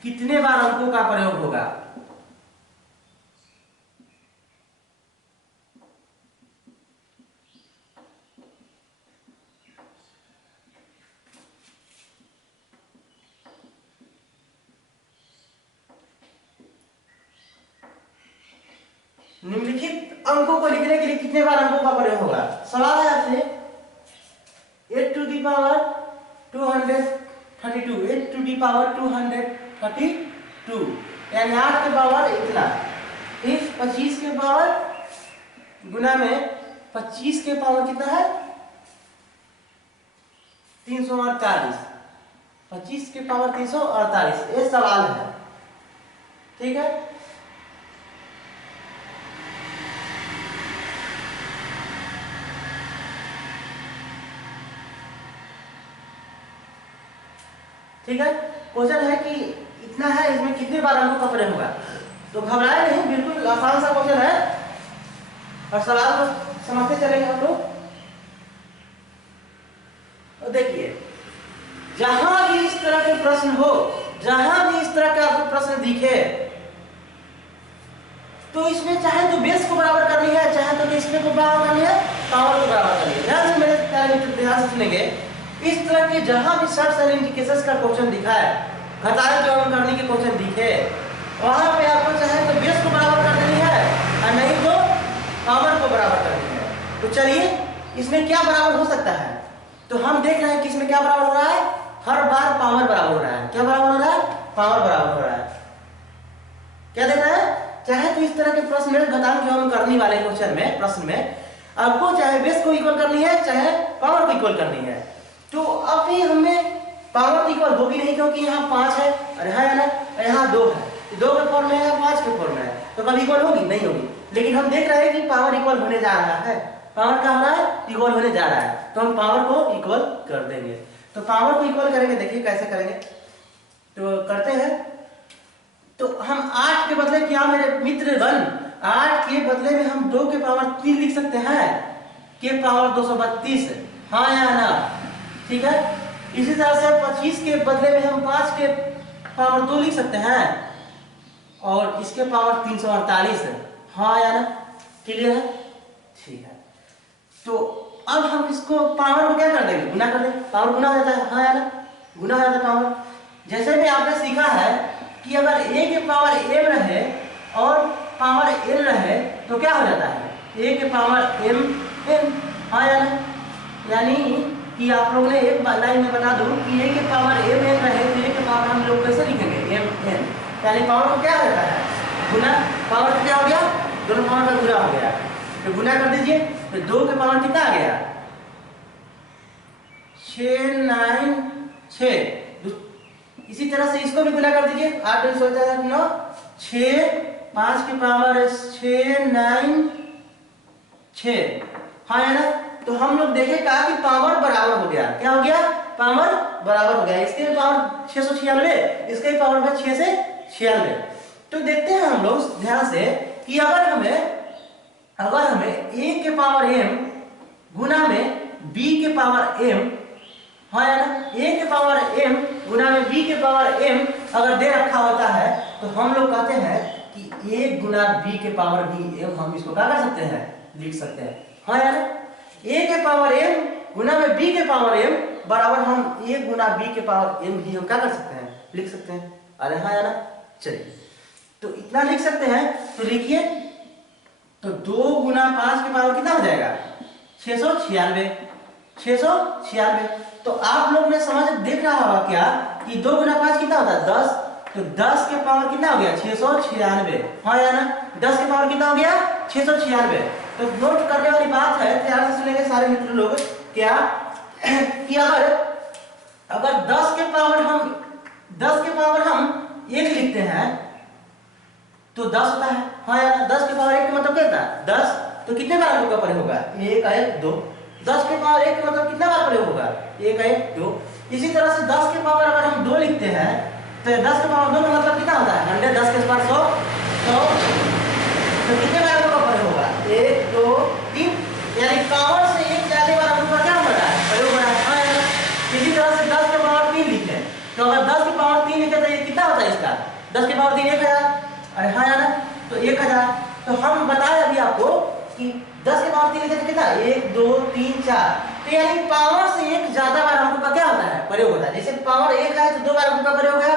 कितने बार अंकों का प्रयोग होगा। निम्नलिखित अंकों को लिखने के लिए कितने बार अंकों का प्रयोग होगा। सवाल है आपसे 8 to the power 232, 8 to the power 232 यानी 8 के पावर इतना, फिर 25 के पावर गुना में 25 के पावर कितना है 348, 25 के पावर 348। ये सवाल है, ठीक है। ठीक है, क्वेश्चन है कि इतना है, इसमें कितने बार अंकों का प्रयोग होगा। तो घबराए नहीं, बिल्कुल आसान सा क्वेश्चन है और सवाल को समझते चलेंगे हम लोग। जहां भी इस तरह के प्रश्न हो, जहां भी इस तरह के आपको प्रश्न दिखे, तो इसमें चाहे तो बेस को बराबर करनी है, चाहे तो इसमें को बराबर करनी है, पावर को बराबर करनी है। ध्यान से मेरे प्यारे मित्र ध्यान से सुनेंगे। इस तरह के जहां भी शॉर्ट साइन इंडिकेशंस का क्वेश्चन दिखा है, घटाएं जोड़ करने के क्वेश्चन दिखे, वहां पे आपको चाहे तो बेस को बराबर कर देनी है और नहीं तो पावर को बराबर करनी है। तो चलिए इसमें क्या बराबर हो सकता है, तो हम देख रहे हैं कि इसमें क्या बराबर हो रहा है, हर बार पावर बराबर हो रहा है। क्या बराबर हो रहा है, पावर बराबर हो रहा है। क्या देख रहे हैं, चाहे तो इस तरह के प्रश्न में घटाएं जो हम करने वाले क्वेश्चन में, प्रश्न में आपको चाहे बेस को इक्वल करनी है, चाहे पावर को इक्वल करनी है। तो अभी हमें पावर इक्वल होगी नहीं, क्योंकि यहाँ 5 है और है ना, यहाँ 2 है, 2 के फॉर्म में है, 5 के फॉर्म में है, तो कभी इक्वल होगी नहीं होगी। लेकिन हम देख रहे हैं कि पावर इक्वल होने जा रहा है, पावर क्या हो रहा है, इक्वल होने जा रहा है, तो हम पावर को इक्वल कर देंगे। तो पावर को इक्वल करेंगे, देखिए कैसे करेंगे, तो करते हैं। तो हम 8 के बदले क्या मेरे मित्रगण, 8 के बदले में हम 2 के पावर 3 लिख सकते हैं, के पावर 232, हाँ या ना, ठीक है। इसी तरह से 25 के बदले में हम 5 के पावर 2 लिख सकते हैं और इसके पावर 348, हाँ या ना, क्लियर है, ठीक है। तो अब हम इसको पावर को क्या कर देंगे, गुना कर देंगे, पावर गुना हो जाता है, हाँ या ना, गुना हो जाता है पावर। जैसे भी आपने सीखा है कि अगर a के पावर m रहे और पावर n रहे तो क्या हो जाता है, a के पावर m n, हाँ या ना, यानी कि आप लोग ने एक लाइन में बता दूं कि a के पावर m n रहे तो a के पावर हम लोग कैसे लिखेंगे, m n, यानी पावर को क्या रहता है, गुना, पावर को क्या हो गया, दोनों पावर का गुना हो गया, तो गुना कर दीजिए, तो 2 के पावर कितना आ गया, 6 9 6। इसी तरह से इसको भी गुना कर दीजिए, 8 2 9 6, 5 की पावर 6 9 6, हाँ है ना। तो हम लोग देखेगा कि पावर बराबर हो गया, क्या हो गया, पावर बराबर हो गया। इसके पावर 696, इसके पावर है 6 से 96। तो देखते हैं हम लोग ध्यान से कि अगर हमें a के पावर m गुना में b के पावर m, हाँ या ना, a के पावर m गुना में b के पावर m अगर दे रखा होता है तो हम लोग कहते हैं कि a गुना b के पावर b m, हम इसको क्या कर सकते हैं, लिख सकते हैं, हाँ या ना। a के पावर m गुना में b के पावर m बराबर हम a गुना b के पावर m भी हम क्या कर सकते हैं, लिख सकते हैं, अरे हाँ या ना। चलिए तो इतना लिख सकते हैं, तो लिखिए, तो 2 गुना 5 के पावर कितना हो जाएगा, 696, 696। तो आप लोग ने समझ देख रहा होगा क्या कि 2 गुना 5 कितना होता है, 10, तो 10 के पावर कितना हो गया, 696, हाँ या ना, 10 के पावर कितना हो गया, 696। तो नोट करने वाली बात है, ध्यान से सुनेंगे सारे मित्र लोग, क्या कि अगर 10 के पावर हम 1 लिखते हैं तो 10 होता है, हाँ या ना, 10 के पावर 1 का मतलब क्या होता है, 10, तो कितने बार अंकों का प्रयोग होगा, 1 1 2, 10 के पावर 1 का मतलब कितना बार प्रयोग होगा, 1 1 2। इसी तरह से 10 के पावर अगर हम 2 लिखते हैं तो 10 के पावर 2 का मतलब कितना होता है, 100, 10 के पावर 100, तो कितने बार अंकों का प्रयोग होगा, 1 2 3, यानी पावर से एक ज्यादा बार अंकों का क्या हो रहा है, प्रयोग हो रहा है, हाँ या ना। इसी तरह से 10 के पावर 3 लिखते हैं, तो अगर 10 के पावर 3 लिखे तो ये कितना होता है इसका, 10 के पावर 3 1000, अरे हाँ या ना, तो 1000। तो हम बताए अभी आपको कि 10 के पावर 3 लिखे तो कितना, 1 2 3 4, तो यानी पावर से एक ज्यादा बार अंकों का क्या होता है, प्रयोग होता है। जैसे पावर 1 है तो 2 बार अंकों का प्रयोग है,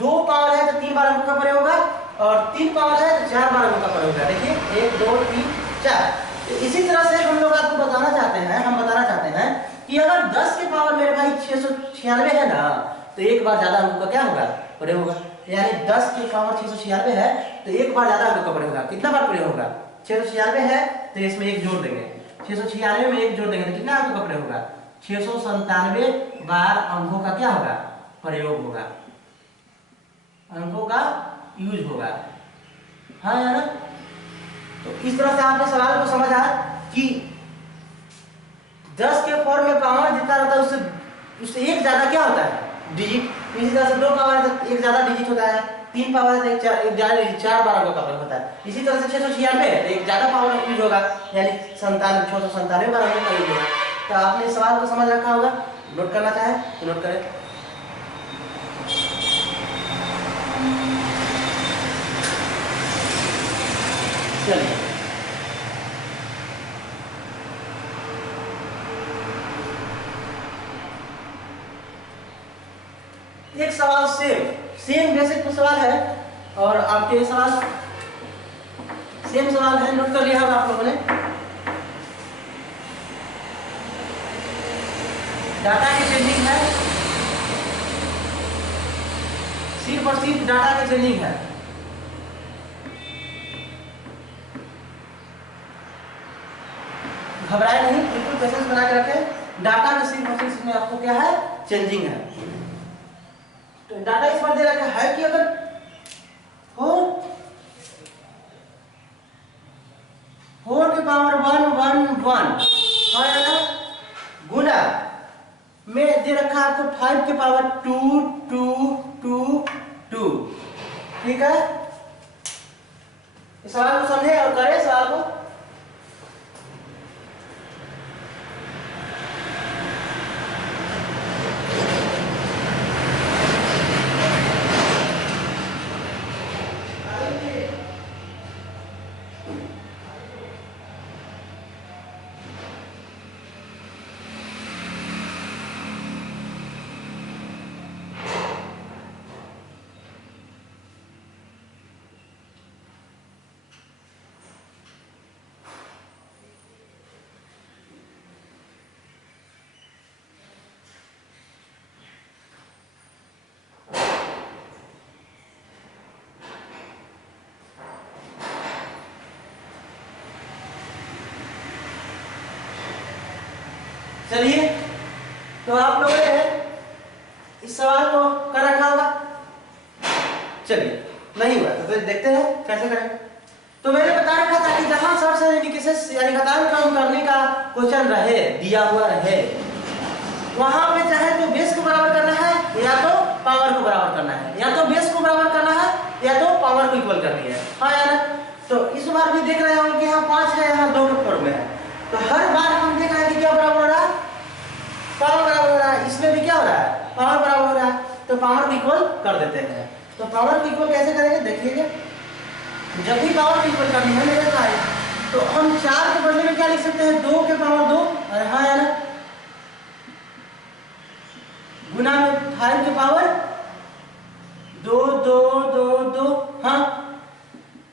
2 पावर है तो 3 बार अंकों का प्रयोग होगा, और 3 पावर है तो 4 बार अंकों का प्रयोग होगा। देखिए 1 2 3 4। तो इसी तरह से हम लोग आपको बताना चाहते हैं कि अगर 10 के पावर मेरे भाई 696 है ना, तो एक बार ज्यादा अंकों का क्या होगा, प्रयोग होगा। यानी 10 के पावर 696 है तो एक बार ज्यादा अंकों का प्रयोग होगा, कितना बार प्रयोग होगा, 696 है तो इसमें 1 जोड़ देंगे, 696 में 1 जोड़ देंगे तो कितना अंकों का प्रयोग होगा, 697 बार अंकों का क्या होगा, प्रयोग होगा, अंकों का यूज होगा, हाँ या ना। तो इस तरह से आपने सवाल को समझा कि 10 के फॉर्म में पावर जितना रहता है उससे एक ज्यादा क्या होता है, डिजिट। इसी तरह से 2 पावर है तो एक ज्यादा डिजिट होता है, 3 पावर है तो एक ज्यादा डिजिट, 4 बार अंकों का प्रयोग होता है। इसी तरह से 696 है तो एक ज्यादा पावर यूज होगा, यानी 697 बार अंकों का यूज होगा। तो आपने इस सवाल को समझ रखा होगा, नोट करना चाहे तो नोट करें। चलिए एक सवाल सेम बेसिक सवाल है और आपके सवाल सेम सवाल है, नोट कर लिया होगा आप लोगों ने। डाटा की चेंजिंग है, सिर्फ और सिर्फ डाटा की चेंजिंग है। घबराए नहीं, बिल्कुल पेशेंस बना के रखें। डाटा का सिर्फ और सिर्फ इसमें आपको क्या है, चेंजिंग है। तो डाटा इस पर दे रखा है कि अगर हो 4 की पावर 111 है ना, गुना में दे रखा है आपको 5 की पावर 2 2 2 2। ठीक है, इस सवाल को समझे और करें सवाल को। चलिए, तो आप लोगों ने इस सवाल को कर रखा होगा। चलिए, नहीं हुआ तो फिर देखते हैं कैसे करें। तो मैंने बता रखा था कि जहां सर्च इंडिकेशन यानी घटान काम करने का क्वेश्चन रहे, दिया हुआ रहे, वहां पे चाहे तो बेस को बराबर करना है या तो पावर को बराबर करना है, या तो बेस को बराबर करना है या तो पावर को इक्वल करनी है। हाँ यार, तो इस बार भी देख रहे होंगे कि यहाँ 5 है, यहाँ 2 फॉर्म में है। तो हर बार हम देख रहे हैं कि क्या बराबर हो रहा है, पावर बराबर हो रहा है। इसमें भी क्या हो रहा है, पावर बराबर हो रहा है। तो पावर को इक्वल कर देते हैं। तो पावर को इक्वल कैसे करेंगे देखिएगा। जब भी पावर को इक्वल करनी है मेरे भाई, तो हम 4 के बदले में क्या लिख सकते हैं, 2 के पावर 2। अरे हाँ यार, गुना में 5 के पावर 2 2 2 2। हाँ,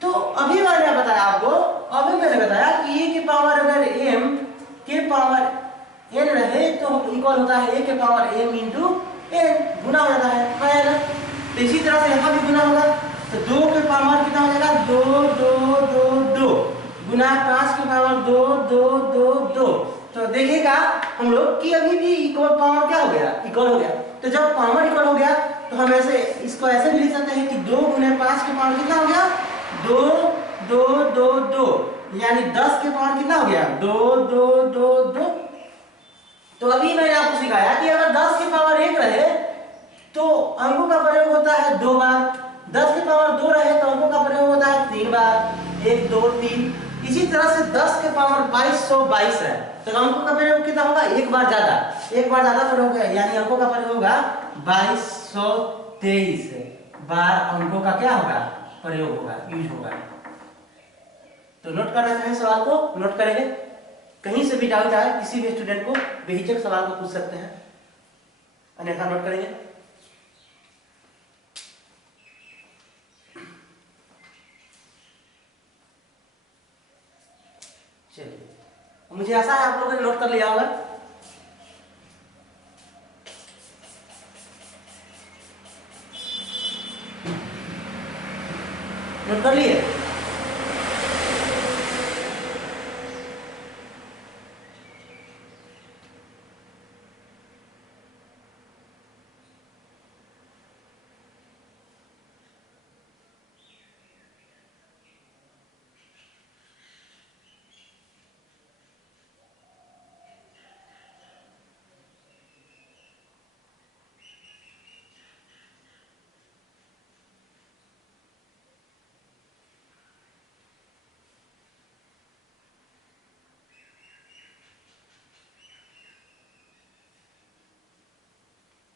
तो अभी मैंने बताया आपको, अभी मैंने बताया कि ए के पावर अगर m के पावर n रहे तो इक्वल होता है a के पावर m इंटू n, गुना हो जाता है। हाँ यार, तो इसी तरह से यहाँ भी गुना होगा। तो 2 के पावर कितना हो जाएगा, 2 2 2 2 गुना 5 के पावर 2 2 2 2। तो देखिएगा हम लोग कि अभी भी इक्वल पावर क्या हो गया, इक्वल हो गया। तो जब पावर इक्वल हो गया तो हम ऐसे इसको ऐसे भी लिख सकते हैं कि 2 गुना 5 के पावर कितना हो गया, 2 2 2 2, यानी 10 के पावर कितना हो गया, 2 2 2 2। तो अभी मैंने आपको सिखाया कि अगर 10 के पावर 1 रहे तो अंकों का प्रयोग होता है 2 बार, 10 के पावर 2 रहे तो अंकों का प्रयोग होता है 3 बार, 1 2 3। इसी तरह से 10 के पावर 2222 है तो अंकों का प्रयोग कितना होगा, एक बार ज्यादा प्रयोग होगा, यानी अंकों का प्रयोग होगा 2223 बार अंकों का क्या होगा, प्रयोग होगा, यूज होगा। तो नोट करना चाहे सवाल को नोट करेंगे। कहीं से भी डाउट आए किसी भी स्टूडेंट को बेहिचक सवाल को पूछ सकते हैं, अन्यथा नोट करेंगे। चलिए, मुझे आशा है आप लोगों ने नोट कर लिया होगा। नोट कर लिए?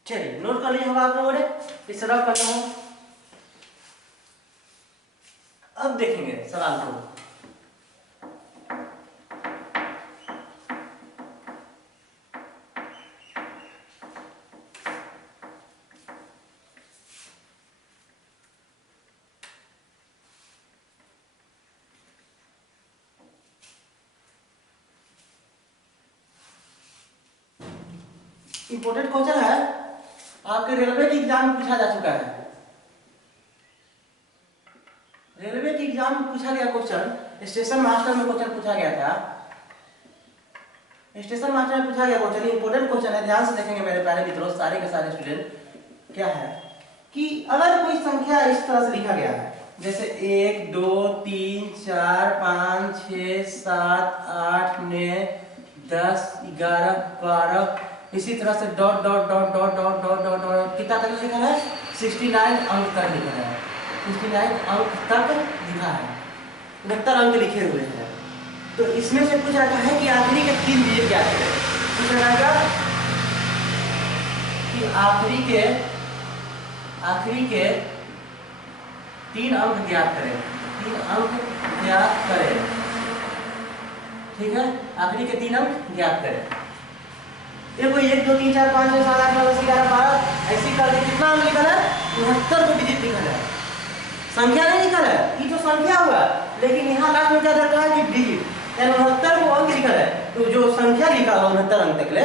चलिए, नोट कर लिया होगा आप लोगों ने। इस रफ करना हो, अब देखेंगे सवाल को। इंपॉर्टेंट क्वेश्चन है, आपके रेलवे के एग्जाम में पूछा जा चुका है। रेलवे के एग्जाम में पूछा गया क्वेश्चन, स्टेशन मास्टर में क्वेश्चन पूछा गया था। स्टेशन मास्टर में पूछा गया क्वेश्चन, इंपॉर्टेंट क्वेश्चन है, ध्यान से देखेंगे मेरे प्यारे मित्रों, सारे के सारे स्टूडेंट। क्या है कि अगर कोई संख्या इस तरह से लिखा गया है, जैसे 1 2 3 4 5 6 7 8 9 10 11 12, इसी तरह से dot dot dot dot dot dot dot dot कितना तक लिखा है, 69 अंक तक लिखा है, 69 अंक तक लिखा है, 69 अंक लिखे हुए हैं। तो इसमें से पूछ रहा है कि आखिरी के 3 डिजिट क्या है, पूछ रहा है कि आखिरी के 3 अंक ज्ञात करें, 3 अंक ज्ञात करें, ठीक है, आखिरी के 3 अंक ज्ञात करें। देखो 1 2 3 4 5 6 7 8 9 10 11 12 ऐसी करके कितना अंक लिखा है, 69 को डिजिट लिखा है, संख्या नहीं लिखा है, ये तो संख्या हुआ, लेकिन यहाँ लास्ट में क्या दर्शा है कि डिजिट, यानी 69 को अंक लिखा है। तो जो संख्या लिखा हुआ 69 अंक तक ले,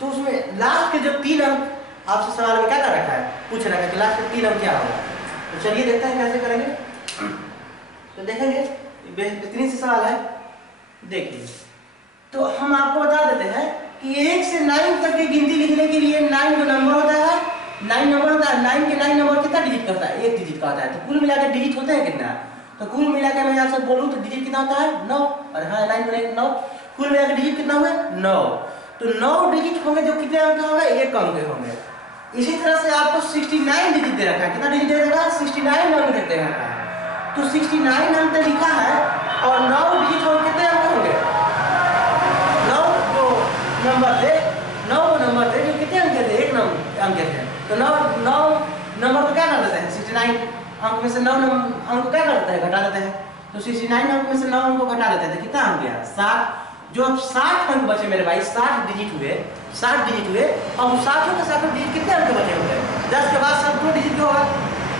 तो उसमें लास्ट के जो 3 अंक आपसे सवाल में क्या कर रखा है, पूछ रखा है कि लास्ट के 3 अंक क्या होगा। तो चलिए देखते हैं कैसे करेंगे। तो देखेंगे, बेहतरीन से सवाल है, देखिए। तो हम आपको बता देते हैं कि 1 से 9 तक की गिनती लिखने के लिए 9 जो नंबर होता है, 9 नंबर होता है, 9 के 9 नंबर कितना डिजिट करता है, 1 डिजिट का होता है। तो कुल मिलाकर डिजिट होते हैं कितना, तो कुल मिलाकर मैं आपसे बोलूं तो डिजिट कितना होता है, 9, और हाँ 9 में 9, कुल मिलाकर डिजिट कितना हुआ, 9। तो 9 डिजिट होंगे जो कितने अंक होंगे, 1 अंक के होंगे। इसी तरह से आपको 69 डिजिट दे रखा है, कितना डिजिट दे रखा है, 69 अंक दे रखा है। तो 69 अंक लिखा है और 9 डिजिट होंगे, कितने अंक होंगे, 9 जो नंबर थे, 9 नंबर थे जो कितने अंक थे, 1 अंक थे। तो 9 नंबर को क्या कर देते हैं, 69 अंक में से 9 अंक को क्या कर देते हैं, घटा देते हैं। तो 69 अंक में से 9 अंक को घटा देते हैं, तो कितना अंक गया, 60। जो अब 60 अंक बचे मेरे भाई, 60 डिजिट हुए, 60 डिजिट हुए। अब 60 के साथ डिजिट कितने अंक बचे होंगे, 10 के बाद सब 2 डिजिट होगा,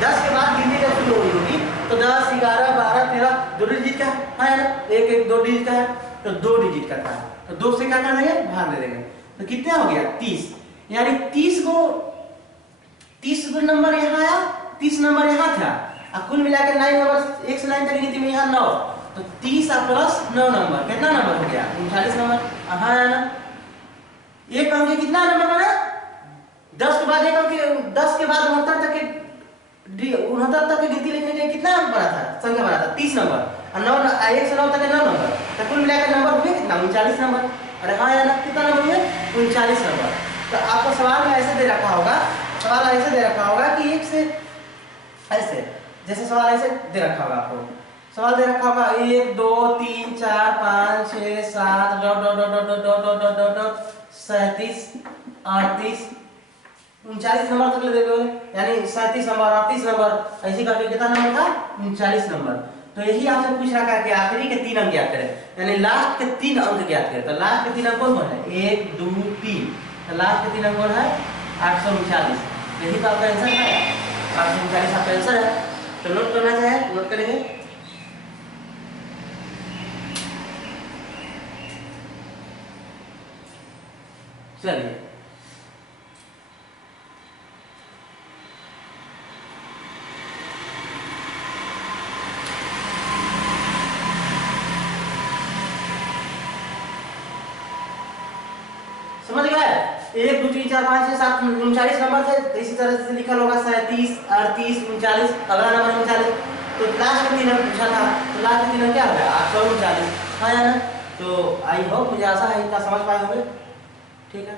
10 के बाद गिनती जब शुरू होगी तो 10 11 12 13 2 डिजिट का है ना, 1 1 2 डिजिट का है, तो 2 डिजिट का था, तो 2 से क्या कर देंगे, भाग दे देंगे। तो कितना हो गया, 30, यानी 30 नंबर यहाँ आया, 30 नंबर यहाँ था, और कुल मिलाकर 9 नंबर, 1 से 9 तक गिनती में यहाँ 9, तो 30 प्लस 9 नंबर कितना नंबर हो गया, 39 नंबर। हाँ है ना, एक अंक के कितना नंबर बना, 10 के बाद एक अंक, 10 के बाद 69 तक के 69 तक की गिनती लिखने के लिए कितना अंक बना था, संख्या बना था 30 नंबर, और 9 1 से 9 तक के 9 नंबर, तो कुल मिलाकर नंबर हुए कितना, 39 नंबर। अरे हाँ है ना, कितना नंबर हुए, 39 नंबर। तो आपको सवाल में ऐसे दे रखा होगा, सवाल ऐसे दे रखा होगा कि 1 से ऐसे, जैसे सवाल ऐसे दे रखा होगा, आपको सवाल दे रखा होगा 1 2 3 4 5 6 7 dot dot dot dot dot dot dot dot 37 38 39 number तक ले दोगे, यानी 37 नंबर 38 नंबर ऐसे करके कितना नंबर था, 39 नंबर। तो यही आपसे पूछ रहा है कि आखिरी के 3 अंक ज्ञात करें, यानी लास्ट के 3 अंक ज्ञात करें। तो लास्ट के 3 अंक कौन है, 1 2 3, तो लास्ट के 3 अंक कौन है, 839। यही तो आपका आंसर है, 839 आपका आंसर है। तो नोट करना चाहे नोट करेंगे। चलिए समझ गए, 1 2 3 4 5 6 7 39 नंबर थे, तो इसी तरह से लिखा होगा 37 38 39, अगला नंबर 39। तो लास्ट में 3 अंक पूछा था, तो लास्ट में 3 अंक क्या हो गया, 839। हाँ यार, तो आई होप, मुझे आशा है इतना समझ पाए होंगे, ठीक है,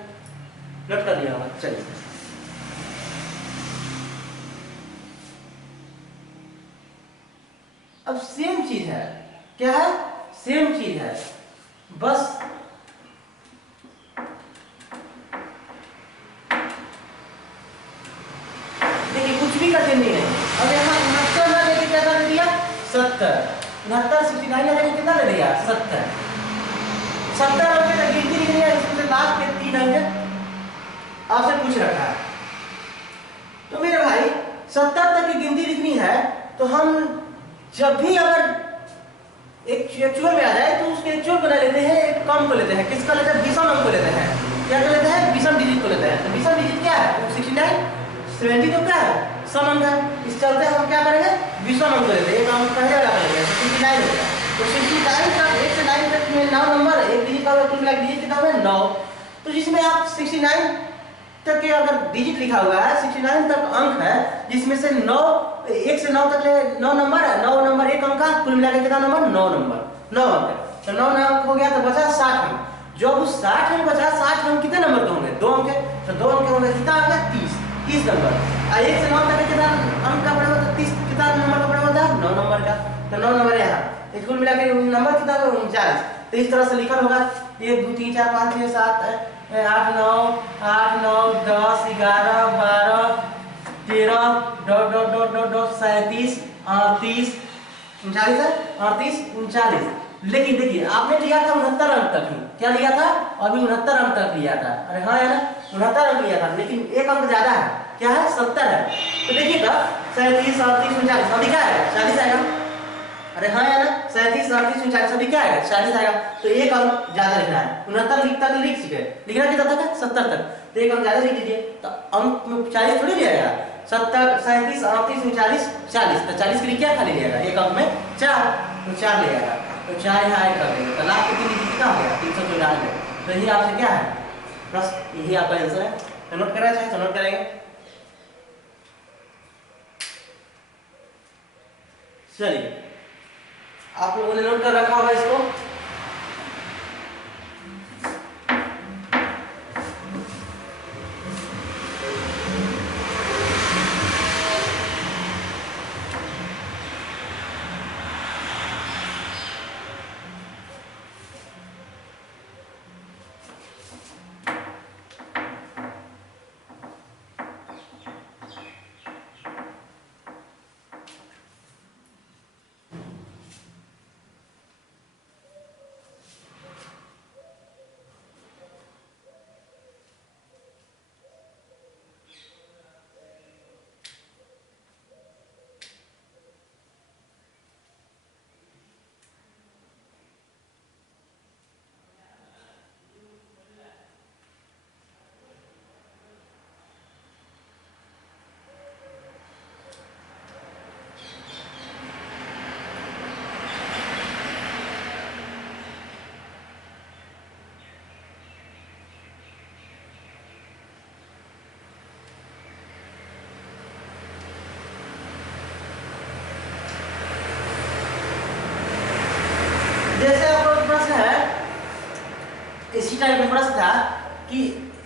नोट कर लिया होगा। चलिए अब सेम चीज है, क्या है, सेम चीज है, बस देखिए कुछ भी कठिन नहीं है। अब यहाँ 69 ना लेके क्या कर दिया, 70, 69 69 ना लेके कितना ले लिया, 70 अंक तक गिनती लिखनी है, इसमें लास्ट के 3 अंक आपसे पूछ रखा है। तो मेरे भाई 70 तक की गिनती लिखनी है, तो हम जब भी अगर एक एक्चुअल में आ जाए तो उसके एक्चुअल बना लेते हैं, एक कम को लेते हैं, किसका लेते हैं, विषम अंक को लेते हैं। क्या कर लेते हैं, विषम डिजिट को लेते हैं। तो विषम डिजिट क्या है, 69, 70 तो क्या है, सम अंक है। इस चलते हम क्या करेंगे, विषम अंक लेते हैं, एक अंक पहले वाला करेंगे, 69 होगा। तो 69 तक 1 से 9 तक में 9 नंबर, एक डिजिट का कुल मिला डिजिट कितना है 9। तो जिसमें आप 69 तक के अगर डिजिट लिखा हुआ है, 69 तक अंक है, जिसमें से 9 1 से 9 तक 9 नंबर है, 9 नंबर एक अंक का, कुल मिला के कितना नंबर 9 नंबर, 9 अंक है। तो 9 अंक हो गया, तो बचा 60 अंक। जो अब उस 60 अंक बचा, 60 अंक कितने नंबर के होंगे, 2 अंक है। तो 2 अंक होंगे, कितना आ गया 30 नंबर। 1 से 9 तक कितना अंक का पड़ेगा, तो 30 कितना नंबर का पड़ेगा होता है, 9 नंबर का। तो 9 नंबर यहाँ कुल मिला के नंबर कितना होगा 39। तो इस तरह से लिखा होगा 1 2 3 4 5 6 7 8 9 10 11 12 13 dot dot dot dot dot 37 38 39 है, 38 39। लेकिन देखिए आपने लिया था 69 अंक तक ही, क्या लिया था, अभी 69 अंक तक लिया था। अरे हाँ है ना, 69 अंक लिया था, लेकिन एक अंक ज्यादा है, क्या है 70 है। तो देखिएगा 37 38 39 अभी क्या है 40 आएगा। अरे हाँ है ना, 37 38 39 अभी क्या आएगा 40 आएगा। तो एक अंक ज्यादा लिखना है, 69 लिखता तो लिख चुके, लिखना कितना तक है 70 तक, तो एक अंक ज्यादा लिख दीजिए। तो अंक में 40 थोड़ी लिया जाएगा, 70 37 38 39 40, तो 40 के लिए क्या खाली लिएगा, एक अंक में 4, तो 4 ले आएगा। तो 4 यहाँ ऐड कर देंगे, तो लास्ट के 3 डिजिट कितना हो गया 394। तो ये आपसे क्या है प्रश्न, यही आपका आंसर है। तो नोट करना चाहिए तो नोट करेंगे। चलिए आप लोगों ने नोट कर रखा होगा इसको। जैसे आपका प्रश्न है, इसी टाइप में प्रश्न था कि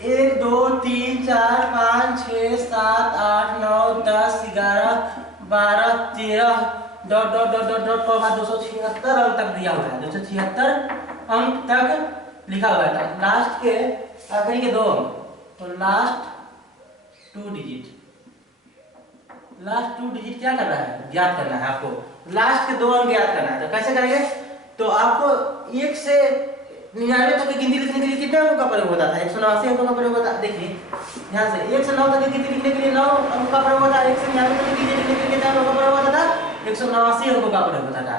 1 2 3 4 5 6 7 8 9 10 11 12 13 dot dot dot dot dot को बाद 276 अंक तक दिया हुआ है, 276 अंक तक लिखा हुआ है। लास्ट के आखिरी के 2 अंक, तो लास्ट 2 डिजिट, लास्ट 2 डिजिट क्या करना है, ज्ञात करना है आपको। लास्ट के 2 अंक ज्ञात करना है, तो कैसे करेंगे, तो आपको 1 से 99 तक की गिनती लिखने के लिए कितने अंकों का प्रयोग होता था, 189 अंकों का प्रयोग होता है। देखिए ध्यान से 1 से 9 तक की गिनती लिखने के लिए 9 अंकों का प्रयोग होता है, 1 से 99 तक की गिनती लिखने के लिए कितने अंकों का प्रयोग होता था, 189 अंकों का प्रयोग होता था।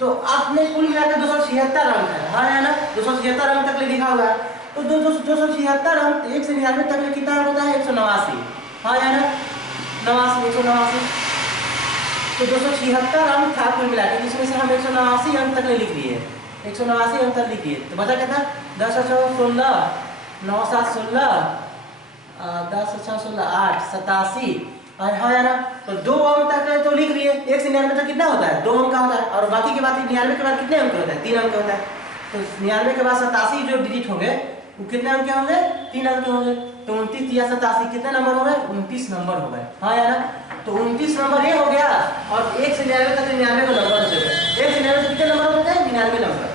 तो आपने कुल मिलाकर 276 अंक है, हाँ है ना, 276 अंक तक लिखा हुआ है। तो 276 अंक 1 से 99 तक कितना अंक होता है 189, हाँ है ना, 89 189। तो 276 अंक था कुल मिलाकर, जिसमें से हम 189 अंक तक लिख लिए, 189 अंक तक लिख लिए। तो बचा कितना 10 और 16 9 7 16 10 और 16 8 87, और हाँ है ना, तो 2 अंक तक तो लिख लिए। 1 से 99 तक कितना होता है 2 अंक का होता है, और बाकी के बाद 99 के बाद कितने अंक होता है 3 अंक होता है। तो 99 के बाद 87 जो डिजिट हो गए वो कितने अंक के होंगे 3 अंक के होंगे। तो 29 या 87 कितने नंबर हो गए 29 नंबर हो गए, हाँ या ना। तो 29 नंबर ये हो गया, और 1 से 99 तक 99 का नंबर हो गए। 1 से 99 कितने नंबर होते हैं 99 नंबर,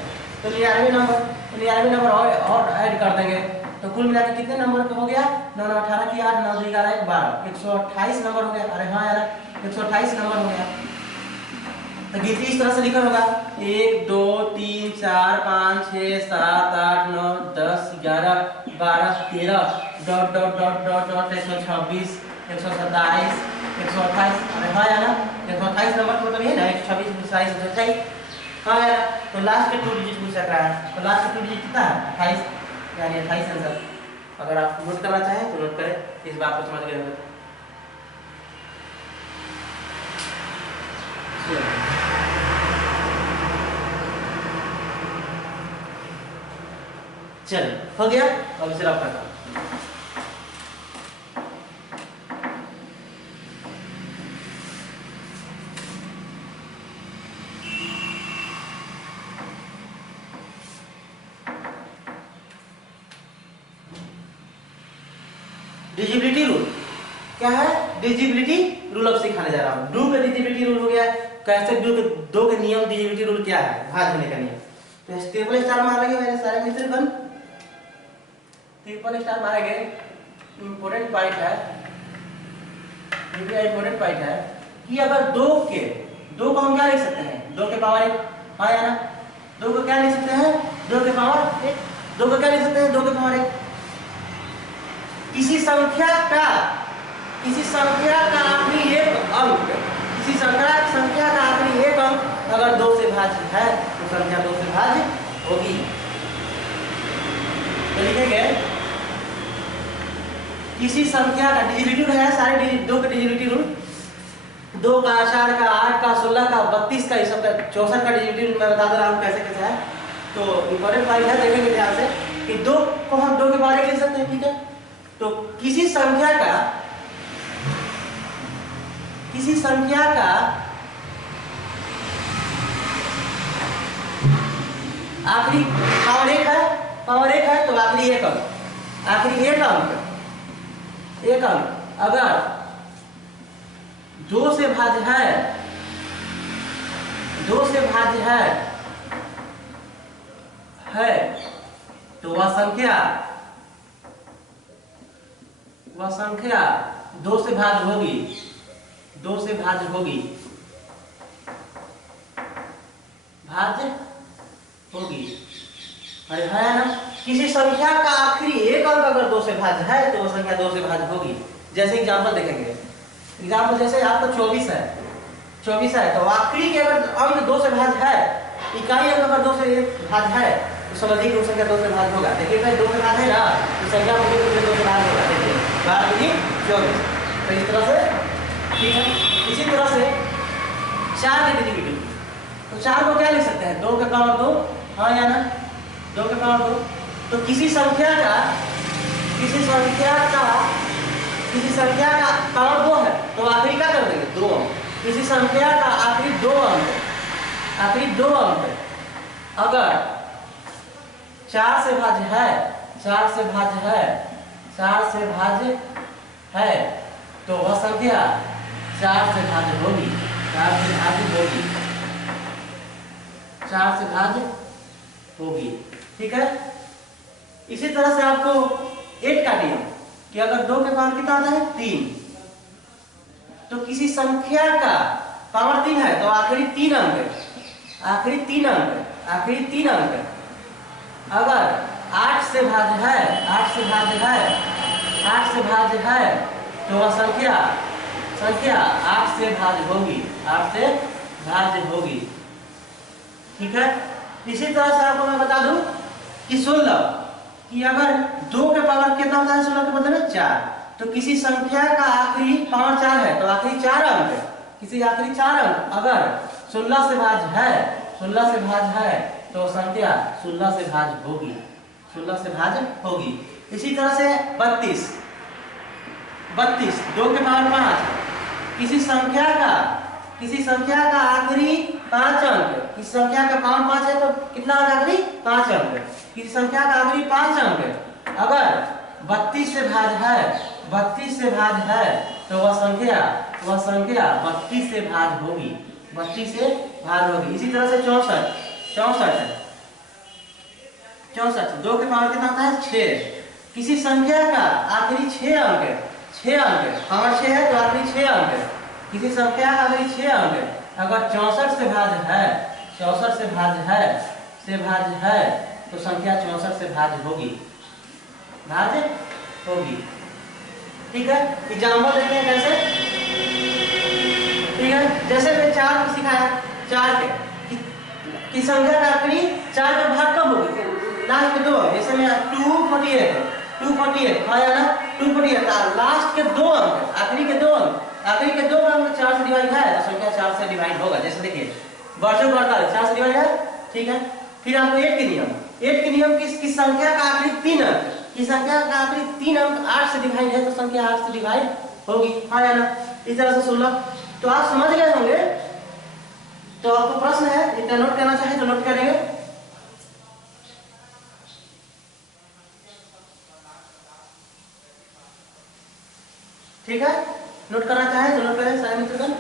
तो 99 नंबर, तो 99 नंबर और ऐड कर देंगे, तो कुल मिलाकर कितने नंबर का हो गया 9 9 18 की 8 9 2 11 1 12 128 नंबर हो गया। अरे हाँ यार 128 नंबर हो गया। तो गिनती इस तरह से लिखा होगा 1 2 3 4 5 6 7 8 9 10 11 12 13 dot dot dot dot dot 126 127 128। अरे हाँ यार 128 नंबर का मतलब ये ना 126 127 128, हाँ यार। तो लास्ट के 2 डिजिट पूछ रहा है, तो लास्ट के 2 डिजिट कितना है 28, यानी 28 आंसर। अगर आप नोट करना चाहें तो नोट करें, इस बात को समझ गए होंगे। चलिए हो गया, अब इसे रब करता हूं। डिजिबिलिटी रूल क्या है? डिजिबिलिटी रूल अब सिखाने जा रहा हूँ। डू का डिजिबिलिटी रूल हो गया। कैसे दो के नियम, डिजिबिलिटी रूल क्या है? भाग होने का नियम। तो ट्रिपल स्टार मारेंगे मेरे सारे मित्रगण, ट्रिपल स्टार मारेंगे। इंपॉर्टेंट पॉइंट है, इंपॉर्टेंट पॉइंट है कि अगर दो को हम क्या लिख सकते हैं? 2 के पावर 1, हाँ या ना? 2 को क्या लिख सकते हैं? 2 के पावर 1। 2 को क्या लिख सकते हैं? 2 के पावर 1। किसी संख्या का आखिरी एक अंक, किसी संख्या का आखिरी एक अंक अगर 2 से भाज्य है तो संख्या 2 से भाज्य होगी। तो लिखेंगे किसी संख्या का डिजिबिलिटी है, सारे 2 का डिजिबिलिटी रूल, 2 का, 4 का, 8 का, 16 का, 32 का, ये सब का, 64 का डिजिबिलिटी रूल मैं बता दे रहा हूँ कैसे कैसे है। तो इंपॉर्टेंट पॉइंट है, देखेंगे ध्यान से कि 2 को हम 2 के पावर 1 लिख सकते हैं, ठीक है? तो किसी संख्या का आखिरी पावर 1 है तो आखिरी एक अंक अगर 2 से भाज्य है तो वह संख्या 2 से भाज्य होगी, 2 से भाज्य होगी, अरे है ना? किसी संख्या का आखिरी एक अंक अगर 2 से भाज्य है तो वह संख्या 2 से भाज्य होगी। जैसे एग्जांपल देखेंगे, एग्जांपल जैसे आपका 24 है तो आखिरी के अगर अंक 2 से भाज्य है, इकाई अंक अगर 2 से भाज्य है तो समझिए कि संख्या 2 से भाज्य होगा। देखिए भाई 2 से भाज्य है ना, तो संख्या 2 से भाज्य होगा। देखिए 24। तो इस तरह से ठीक है। इसी तरह से 4 के डिजिबिलिटी, तो 4 को क्या लिख सकते हैं? 2 के पावर 2, हाँ या ना? 2 के पावर 2। तो किसी संख्या का पावर 2 है तो आखिरी क्या कर देंगे? 2 अंक। किसी संख्या का आखिरी 2 अंक अगर 4 से भाज्य है तो वह संख्या 4 से भाज्य होगी, 4 से भाज्य होगी, ठीक है? इसी तरह से आपको 8 का नियम कि अगर 2 के पावर कितना आता है? 3, तो किसी संख्या का पावर 3 है तो आखिरी 3 अंक अगर 8 से भाज्य है तो वह संख्या 8 से भाज्य होगी, ठीक है? इसी तरह से आपको मैं बता दूं कि 16 कि अगर 2 के पावर कितना होता है? 16 के मतलब में 4। तो किसी संख्या का आखिरी पावर 4 है तो आखिरी 4 अंक, किसी आखिरी 4 अंक अगर 16 से भाज्य है तो संख्या 16 से भाज्य होगी। इसी तरह से 32, 2 के पावर 5, किसी संख्या का आखिरी 5 अंक, किसी संख्या का पावर 5 है तो कितना अंक आखिरी? 5 अंक। किसी संख्या का आखिरी 5 अंक अगर 32 से भाज्य है तो वह संख्या 32 से भाज्य होगी, 32 से भाज्य होगी। इसी तरह से 64, 2 के पावर कितना आता है? 6। किसी संख्या का आखिरी 6 अंक, पावर 6 है तो आखिरी 6 अंक, किसी संख्या का आखिरी 6 अंक अगर 64 से भाज्य है तो संख्या 64 से भाज्य होगी, ठीक है? एग्जाम्पल देखते हैं कैसे, ठीक है? जैसे मैं 4 को सिखाया, 4 के संख्या का आखिरी 4 का भाग कब होगी? लास्ट में 2, जैसे मैं 248 248, हाँ या ना 248। लास्ट के दो अंक, आखिरी के दो अंक, आखिरी के दो अंक 4 से डिवाइड है तो संख्या 4 से डिवाइड होगा। जैसे देखिए वर्षों 48 4 से डिवाइड है, ठीक है। फिर आपको 8 के नियम, 8 के नियम किस संख्या का आखिरी 3 अंक, की संख्या का आखिरी 3 अंक 8 से डिवाइड है तो संख्या 8 से डिवाइड होगी, हाँ या ना। इस तरह से 16। तो आप समझ गए होंगे। तो आपको प्रश्न है, इतना नोट करना चाहे तो नोट करेंगे। ठीक है, नोट करना चाहे तो नोट करें सारे मित्रगण।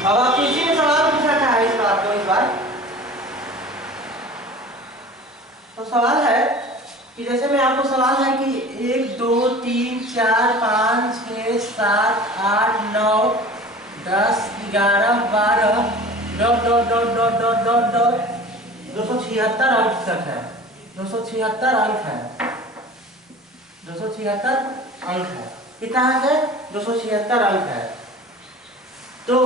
अब आपको इसी में सवाल पूछा था इस बार को, इस बार तो सवाल है कि जैसे मैं आपको सवाल है कि 1 2 3 4 5 6 7 8 9 10 11 12 dot dot dot dot dot dot dot 276 अंक तक है, 276 अंक है, 276 अंक है। कितना अंक है? 276 अंक है। तो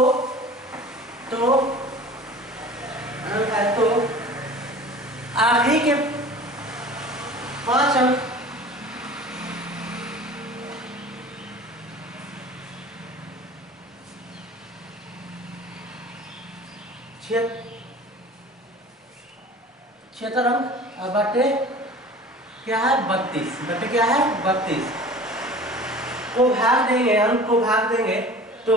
अंक है तो आखिरी के 5 अंक छिहत्तर अंक और बटे क्या है 32, बटे क्या है 32 को भाग देंगे, अंक को भाग देंगे तो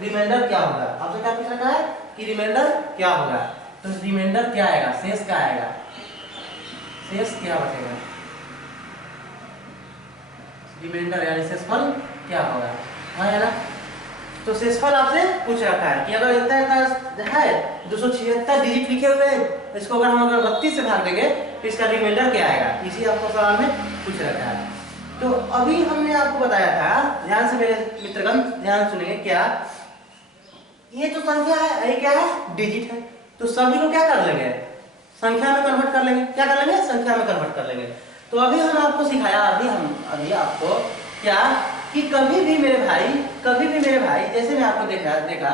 रिमाइंडर क्या होगा। आपसे क्या पूछ रखा है कि रिमाइंडर क्या होगा। तो रिमाइंडर क्या आएगा, शेष क्या आएगा, शेष क्या बचेगा, रिमाइंडर यानी शेषफल क्या होगा, हाँ है ना। तो शेषफल आपसे पूछ रखा है कि अगर इतना है 276 डिजिट लिखे हुए हैं, इसको अगर हम 32 से भाग देंगे तो इसका रिमाइंडर क्या आएगा, इसी आपको सवाल में पूछ रखा है। तो अभी हमने आपको बताया था, ध्यान से मेरे मित्रगण ध्यान सुनिए, क्या ये जो संख्या है ये क्या है, डिजिट है। तो सभी को क्या कर लेंगे, संख्या में कन्वर्ट कर लेंगे। क्या कर लेंगे, संख्या में कन्वर्ट कर लेंगे। तो अभी हम आपको सिखाया, अभी आपको क्या कि कभी भी मेरे भाई जैसे मैं आपको देखा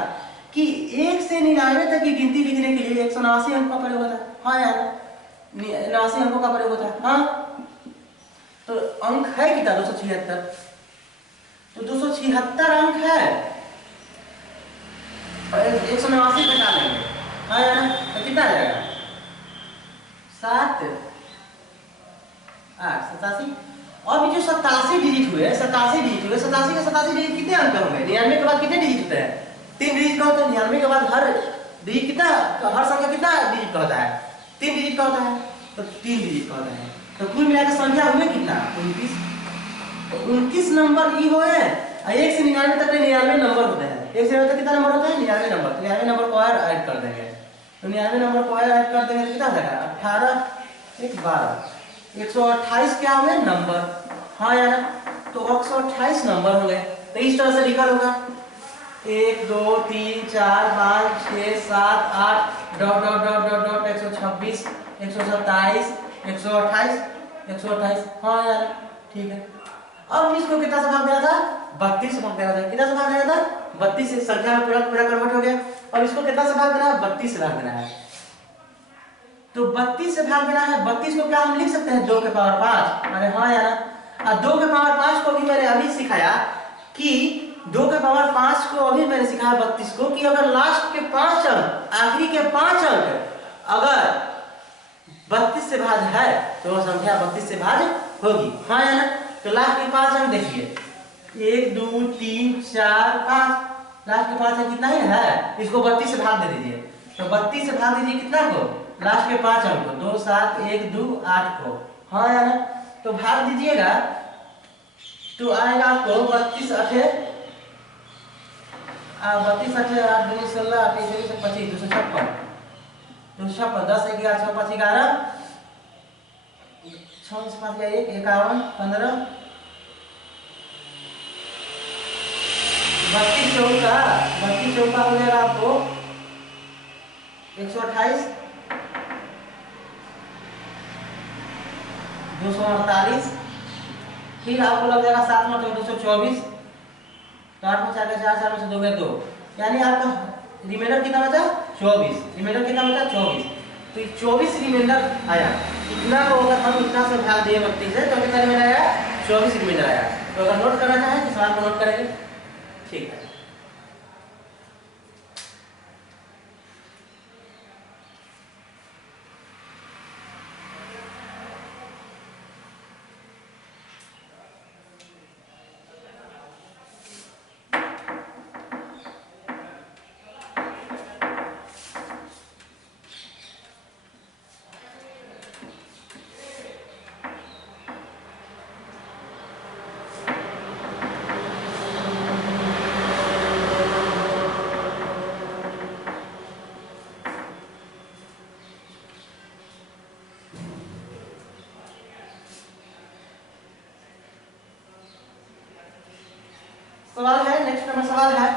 कि 1 से 99 तक की गिनती लिखने के लिए 179 अंक का प्रयोग होता है, हाँ यार 89 अंकों का प्रयोग होता है, हाँ। तो अंक है कितना 276, तो 276 अंक है और 189 घटा लेंगे, हाँ यार तो कितना आ जाएगा 7 8 87। और जो 87 डिजिट हुए 87 डिजिट के 87 डिजिट कितने अंक होंगे, 99 के बाद कितने डिजिट होते हैं, 3 डिजिट का होता है। 99 के बाद हर डिजिट कितना, हर संख्या कितना डिजिट का होता है, 3 डिजिट का होता है, तो 3 डिजिट का होता है। तो कुल मिलाकर संख्या हुए कितना 29। तो 29 नंबर ही हुए। 1 से 99 तक 99 नंबर होते हैं। 1 से 99 तक कितना नंबर होता है 99 नंबर। तो 99 नंबर को और ऐड कर देंगे, तो 99 नंबर को और ऐड कर देंगे तो कितना होगा 18 1 12 128 क्या होंगे नंबर, हाँ यार तो 128 नंबर होंगे। तो इस तरह से लिखा होगा 1 2 3 4 5 6 7 8 dot dot dot dot dot 126 127 128 128, हाँ यार ठीक है। अब इसको कितना से भाग देना था 32 से भाग देना था, कितना से भाग देना था 32 से, संख्या में पूरा पूरा कन्वर्ट हो गया। और इसको कितना से भाग देना है 32 से भाग देना है। तो 32 से भाग देना है, 32 को क्या हम लिख सकते हैं 2 के पावर 5, अरे हाँ यार। और 2 के पावर 5 को भी मैंने अभी सिखाया कि 2 के पावर 5 को अभी मैंने सिखाया 32 को कि अगर लास्ट के 5 अंक, आखिरी के 5 अंक अगर 32 से भाज्य है तो वह संख्या 32 से भाज्य होगी, हाँ या ना। तो लास्ट के 5 अंक देखिए 1 2 3 4 5, लास्ट के 5 अंक कितना ही है, इसको 32 से भाग दे दीजिए। तो 32 से भाग दीजिए कितना को, लास्ट के 5 अंक को 2 7 1 2 8 को, हाँ या ना। तो भाग दीजिएगा तो आएगा आपको 32 8 32 8 8 2 16 8 23 25 256 256 10 11 6 5 11 6 से 5 1 51 15 32 चौका हो जाएगा आपको 128 248। फिर आपको लग जाएगा 7 में 224, तो 8 में 4 का 4 4 में से 2 गए 2, यानी आपका रिमाइंडर कितना बचा 24। रिमाइंडर कितना बचा 24, तो 24 रिमाइंडर आया। इतना को अगर हम इतना से भाग दिए 32 से तो कितना रिमाइंडर आया 24 रिमाइंडर आया। तो अगर नोट करना चाहें तो सवाल को नोट करेंगे। ठीक है, सवाल है नेक्स्ट नंबर सवाल है,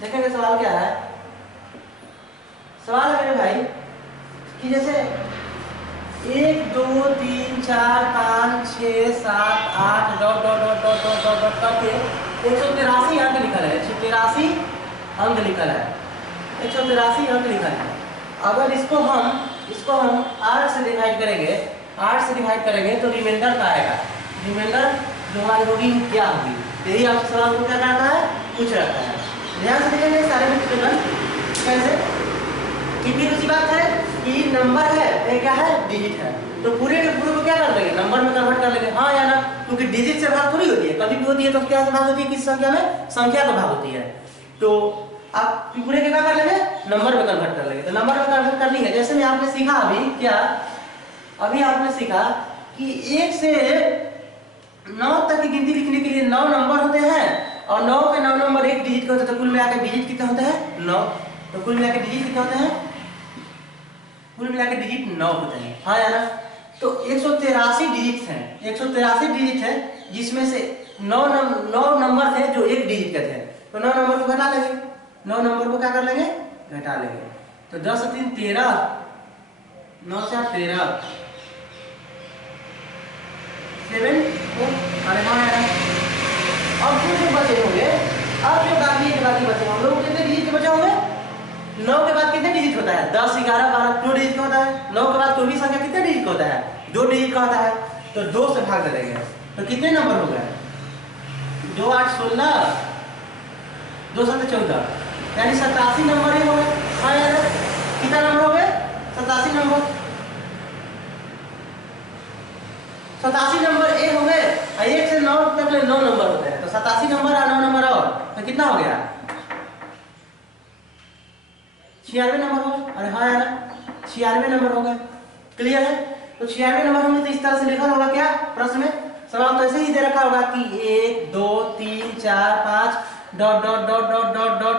देखेंगे सवाल क्या है। सवाल है मेरे भाई कि जैसे 1 2 3 4 5 6 7 8 dot dot dot dot dot dot dot करके 183 अंक लिखा है, 183 अंक लिखा है, 183 अंक लिखा है। अगर इसको हम 8 से डिवाइड करेंगे, 8 से डिवाइड करेंगे तो रिमाइंडर का आएगा। रिमाइंडर जो हमारी होगी क्या होगी, यही आपसे सवाल को क्या करना है पूछ रखा है। ध्यान से देखेंगे सारे स्टूडेंट कैसे कि फिर उसी बात है कि नंबर है ये क्या है डिजिट है, तो पूरे के पूरे को क्या कर लेंगे नंबर में कन्वर्ट कर लेंगे, हाँ या ना, क्योंकि डिजिट से भाग थोड़ी होती है, कभी भी होती है तो क्या से भाग होती है, किस संख्या में, संख्या का भाग होती है। तो आप पूरे के क्या कर लेंगे नंबर में कन्वर्ट कर लेंगे। तो नंबर में कन्वर्ट करनी है, जैसे में आपने सीखा अभी क्या, अभी आपने सीखा कि 1 से 9 तक की गिनती लिखने के लिए 9 नंबर होते हैं और 9 के 9 नंबर एक डिजिट के होते हैं, तो कुल मिलाकर डिजिट कितने होते हैं 9। तो कुल मिलाकर डिजिट कितने होते हैं, कुल मिलाकर डिजिट 9 होते हैं, हाँ या ना। तो 183 डिजिट हैं, 183 डिजिट है जिसमें से 9 नंबर थे जो एक डिजिट के थे, तो 9 नंबर को घटा लेंगे, 9 नंबर को क्या कर लेंगे घटा लेंगे। तो 10 और 3 13, 9 से 8 13 7 अरे हाँ यार। अब जो बचे होंगे, अब जो बाकी बचे हम लोग कितने डिजिट बचे होंगे, 9 के बाद कितने डिजिट होता है 10 11 12 2 डिजिट का होता है। 9 के बाद कोई भी संख्या कितने डिजिट का होता है 2 डिजिट का होता है, तो 2 से भाग देंगे तो कितने नंबर हो गए 2 8 16 2 7 14, यानी 87 नंबर ही हो गए। हाँ यार कितना नंबर हो गए 87 नंबर, 87 नंबर ए हो गए। 1 से 9 तक 9 नंबर होते हैं, तो 87 नंबर और 9 नंबर और तो कितना हो गया 96 नंबर हो गए। अरे हाँ यार 96 नंबर हो गए, क्लियर है। तो 96 नंबर होंगे तो इस तरह से लिखा होगा क्या प्रश्न में, सवाल तो ऐसे ही दे रखा होगा कि 1 2 3 4 5 dot dot dot dot dot dot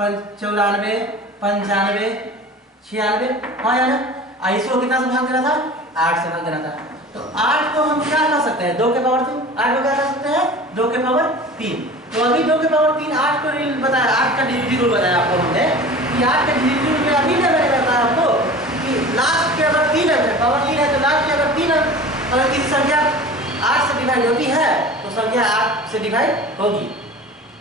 94 95 96, हाँ यार। आईसी को कितना से भाग देना था 8 से भाग देना था। तो 8 को हम क्या कर सकते हैं 2 के पावर 3, 8 को क्या कर सकते हैं 2 के पावर 3। तो अभी 2 के पावर 3 8 को बताया, 8 का डिविजन रूल बताया आपको हमने कि 8 का डिविजन रूल में अभी ना मैंने बताया आपको कि लास्ट के अगर 3 है पावर 3 है तो लास्ट के अगर 3 अगर किसी संख्या 8 से डिवाइड होती है तो संख्या 8 से डिवाइड होगी।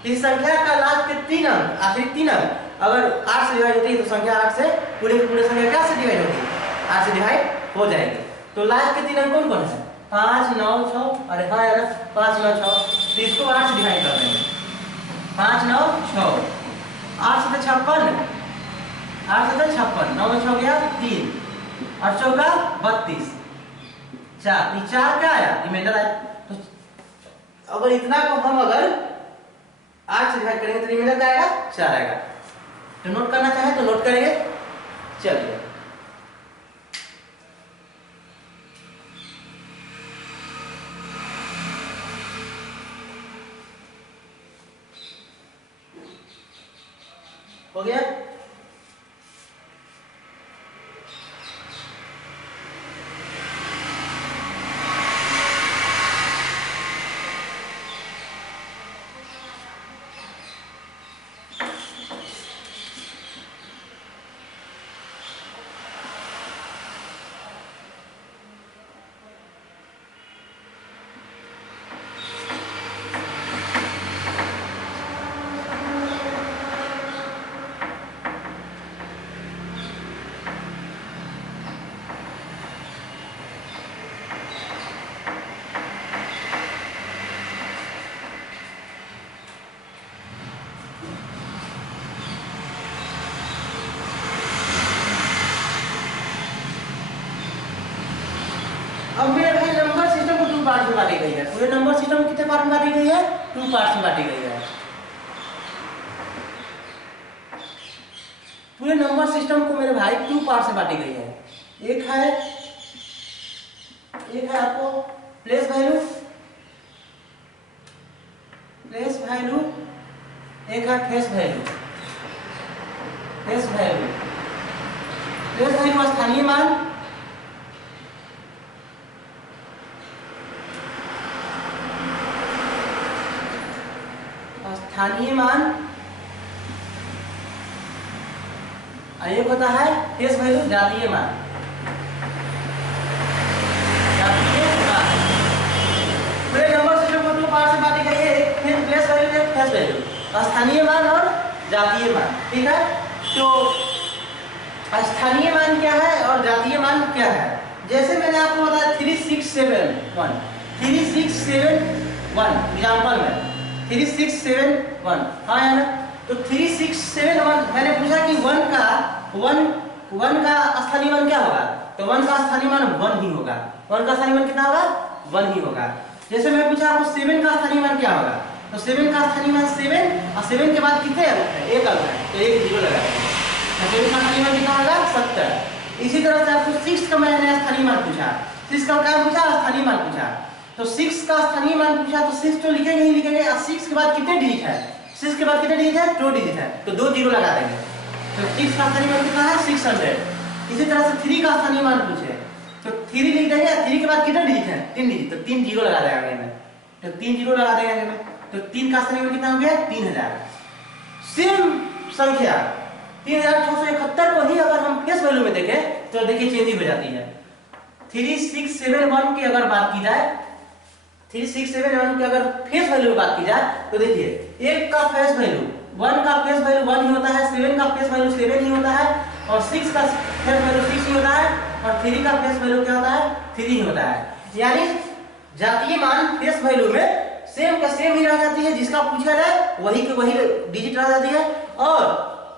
किसी संख्या का लास्ट के 3 अंक आखिरी 3 अंक अगर 8 से डिवाइड होती है तो संख्या 8 से पूरे संख्या क्या से डिवाइड होगी 8 से डिवाइड हो जाएगी। तो लास्ट के 3 अंक कौन कौन है 5 9 6, अरे हाँ यार 5 9 6, तो इसको 8 से डिवाइड कर देंगे 5 9 6, 8 से 56, 8 से 56, 9 में 6 गया 3 और 4 का 32, 4 ये 4 क्या आया रिमाइंडर आया। तो अगर इतना को हम अगर 8 से डिवाइड करेंगे तो रिमाइंडर क्या आएगा 4 आएगा। तो नोट करना चाहे तो नोट करेंगे, चलिए हो गया। अब मेरे भाई नंबर सिस्टम को 2 पार्ट में बांटी गई है। पूरे नंबर सिस्टम को कितने पार्ट में बांटी गई है? 2 पार्ट में बांटी गई है। पूरे नंबर सिस्टम को मेरे भाई 2 पार्ट से बांटी गई है। एक है आपको प्लेस वैल्यू, एक है फेस वैल्यू। प्लेस वैल्यू स्थानीय मान, एक होता है फेस वैल्यू जातीय मान। पूरे नंबर सिस्टम को 2 पार्ट से बांटी गई है, एक प्लेस वैल्यू, एक फेस वैल्यू, स्थानीय मान और जातीय मान। ठीक है, तो स्थानीय मान क्या है और जातीय मान क्या है? जैसे मैंने आपको बताया 3671 एग्जाम्पल में 3671, हाँ है ना। तो 3671 मैंने पूछा कि 1 का स्थानीय मान क्या होगा? तो 1 का स्थानीय मान 1 ही होगा। 1 का स्थानीय मान कितना होगा? 1 ही होगा। जैसे मैं पूछा आपको 7 का स्थानीय मान क्या होगा? तो 7 का स्थानीय मान 7 और 7 के बाद कितने अंक है? एक अंक है, तो एक जीरो लगाएंगे। 7 का स्थानीय मान कितना होगा? 70। इसी तरह से आपको 6 का मैंने स्थानीय मान पूछा, 6 का क्या पूछा? स्थानीय मान पूछा। तो 6 का स्थानीय मान पूछा तो 6 तो लिखेंगे ही लिखेंगे। और 6 के बाद कितने डिजिट है? 6 के बाद कितने डिजिट है? 2 डिजिट है, तो 2 जीरो लगा देंगे। तो 6 का स्थानीय मान कितना है? 600। इसी तरह से 3 का स्थानीय मान पूछे तो 3 लिख देंगे। 3 के बाद कितने डिजिट है? 3 डिजिट, तो 3 जीरो लगा देंगे में, तो 3 जीरो लगा देंगे में। तो 3 का स्थानीय मान कितना हो गया? 3000। सेम संख्या 3671 को ही अगर हम फेस वैल्यू में देखें तो देखिए चेंज हो जाती है। 3671 की अगर बात की जाए, 3671 की अगर फेस वैल्यू की बात की जाए तो देखिए 1 का फेस वैल्यू 1 का फेस वैल्यू 1 ही होता है, 7 का फेस वैल्यू 7 ही होता है, और 6 का फेस वैल्यू 6 ही होता है, और 3 का फेस वैल्यू क्या होता है? 3 ही होता है। यानी जातीय मान फेस वैल्यू में सेम का सेम ही रह जाती है, जिसका पूछा जाए वही के वही डिजिट रह जाती है। और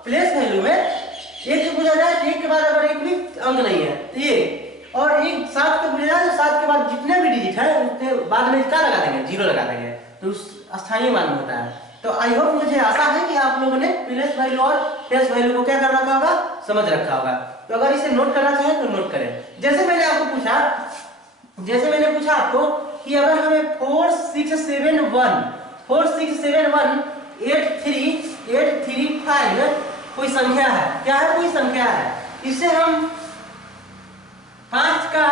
प्लेस वैल्यू में एक से पूछा जाए, एक के बाद अगर एक भी अंक नहीं है तो ये, और एक 7 के पूछा जाए तो 7 के बाद जितने भी डिजिट है उसके बाद में क्या लगा देंगे? जीरो लगा देंगे, तो स्थानीय मान होता है। तो आई होप, मुझे आशा है कि आप लोगों ने प्लेस वैल्यू और फेस वैल्यू को क्या कर रखा होगा? समझ रखा होगा। तो अगर इसे नोट करना चाहे तो नोट करें। जैसे मैंने पूछा आपको कि अगर हमें 4671 83835 कोई संख्या है, क्या है? कोई संख्या है। इससे हम 5 का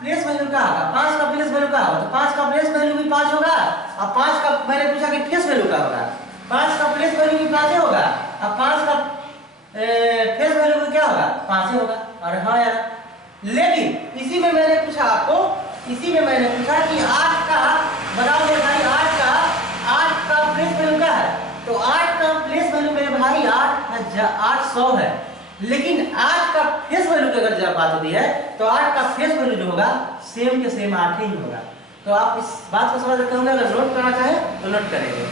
प्लेस वैल्यू क्या होगा? 5 का प्लेस वैल्यू क्या होगा? तो 5 का प्लेस वैल्यू भी 5 होगा, और 5 का मैंने पूछा कि फेस वैल्यू क्या होगा? 5 का प्लेस वैल्यू भी 5 होगा, और 5 का फेस वैल्यू भी क्या होगा? 5 होगा। अरे हाँ यार, लेकिन इसी में मैंने पूछा कि 8 का बताओ मेरे भाई, 8 का प्लेस वैल्यू क्या है? तो 8 का प्लेस वैल्यू मेरे भाई 800 है। लेकिन 8 का फेस वैल्यू की अगर बात होती है तो 8 का फेस वैल्यू जो होगा सेम के सेम 8 ही होगा। तो आप इस बात को समझ रखे होंगे। अगर नोट करना चाहे तो नोट करेंगे।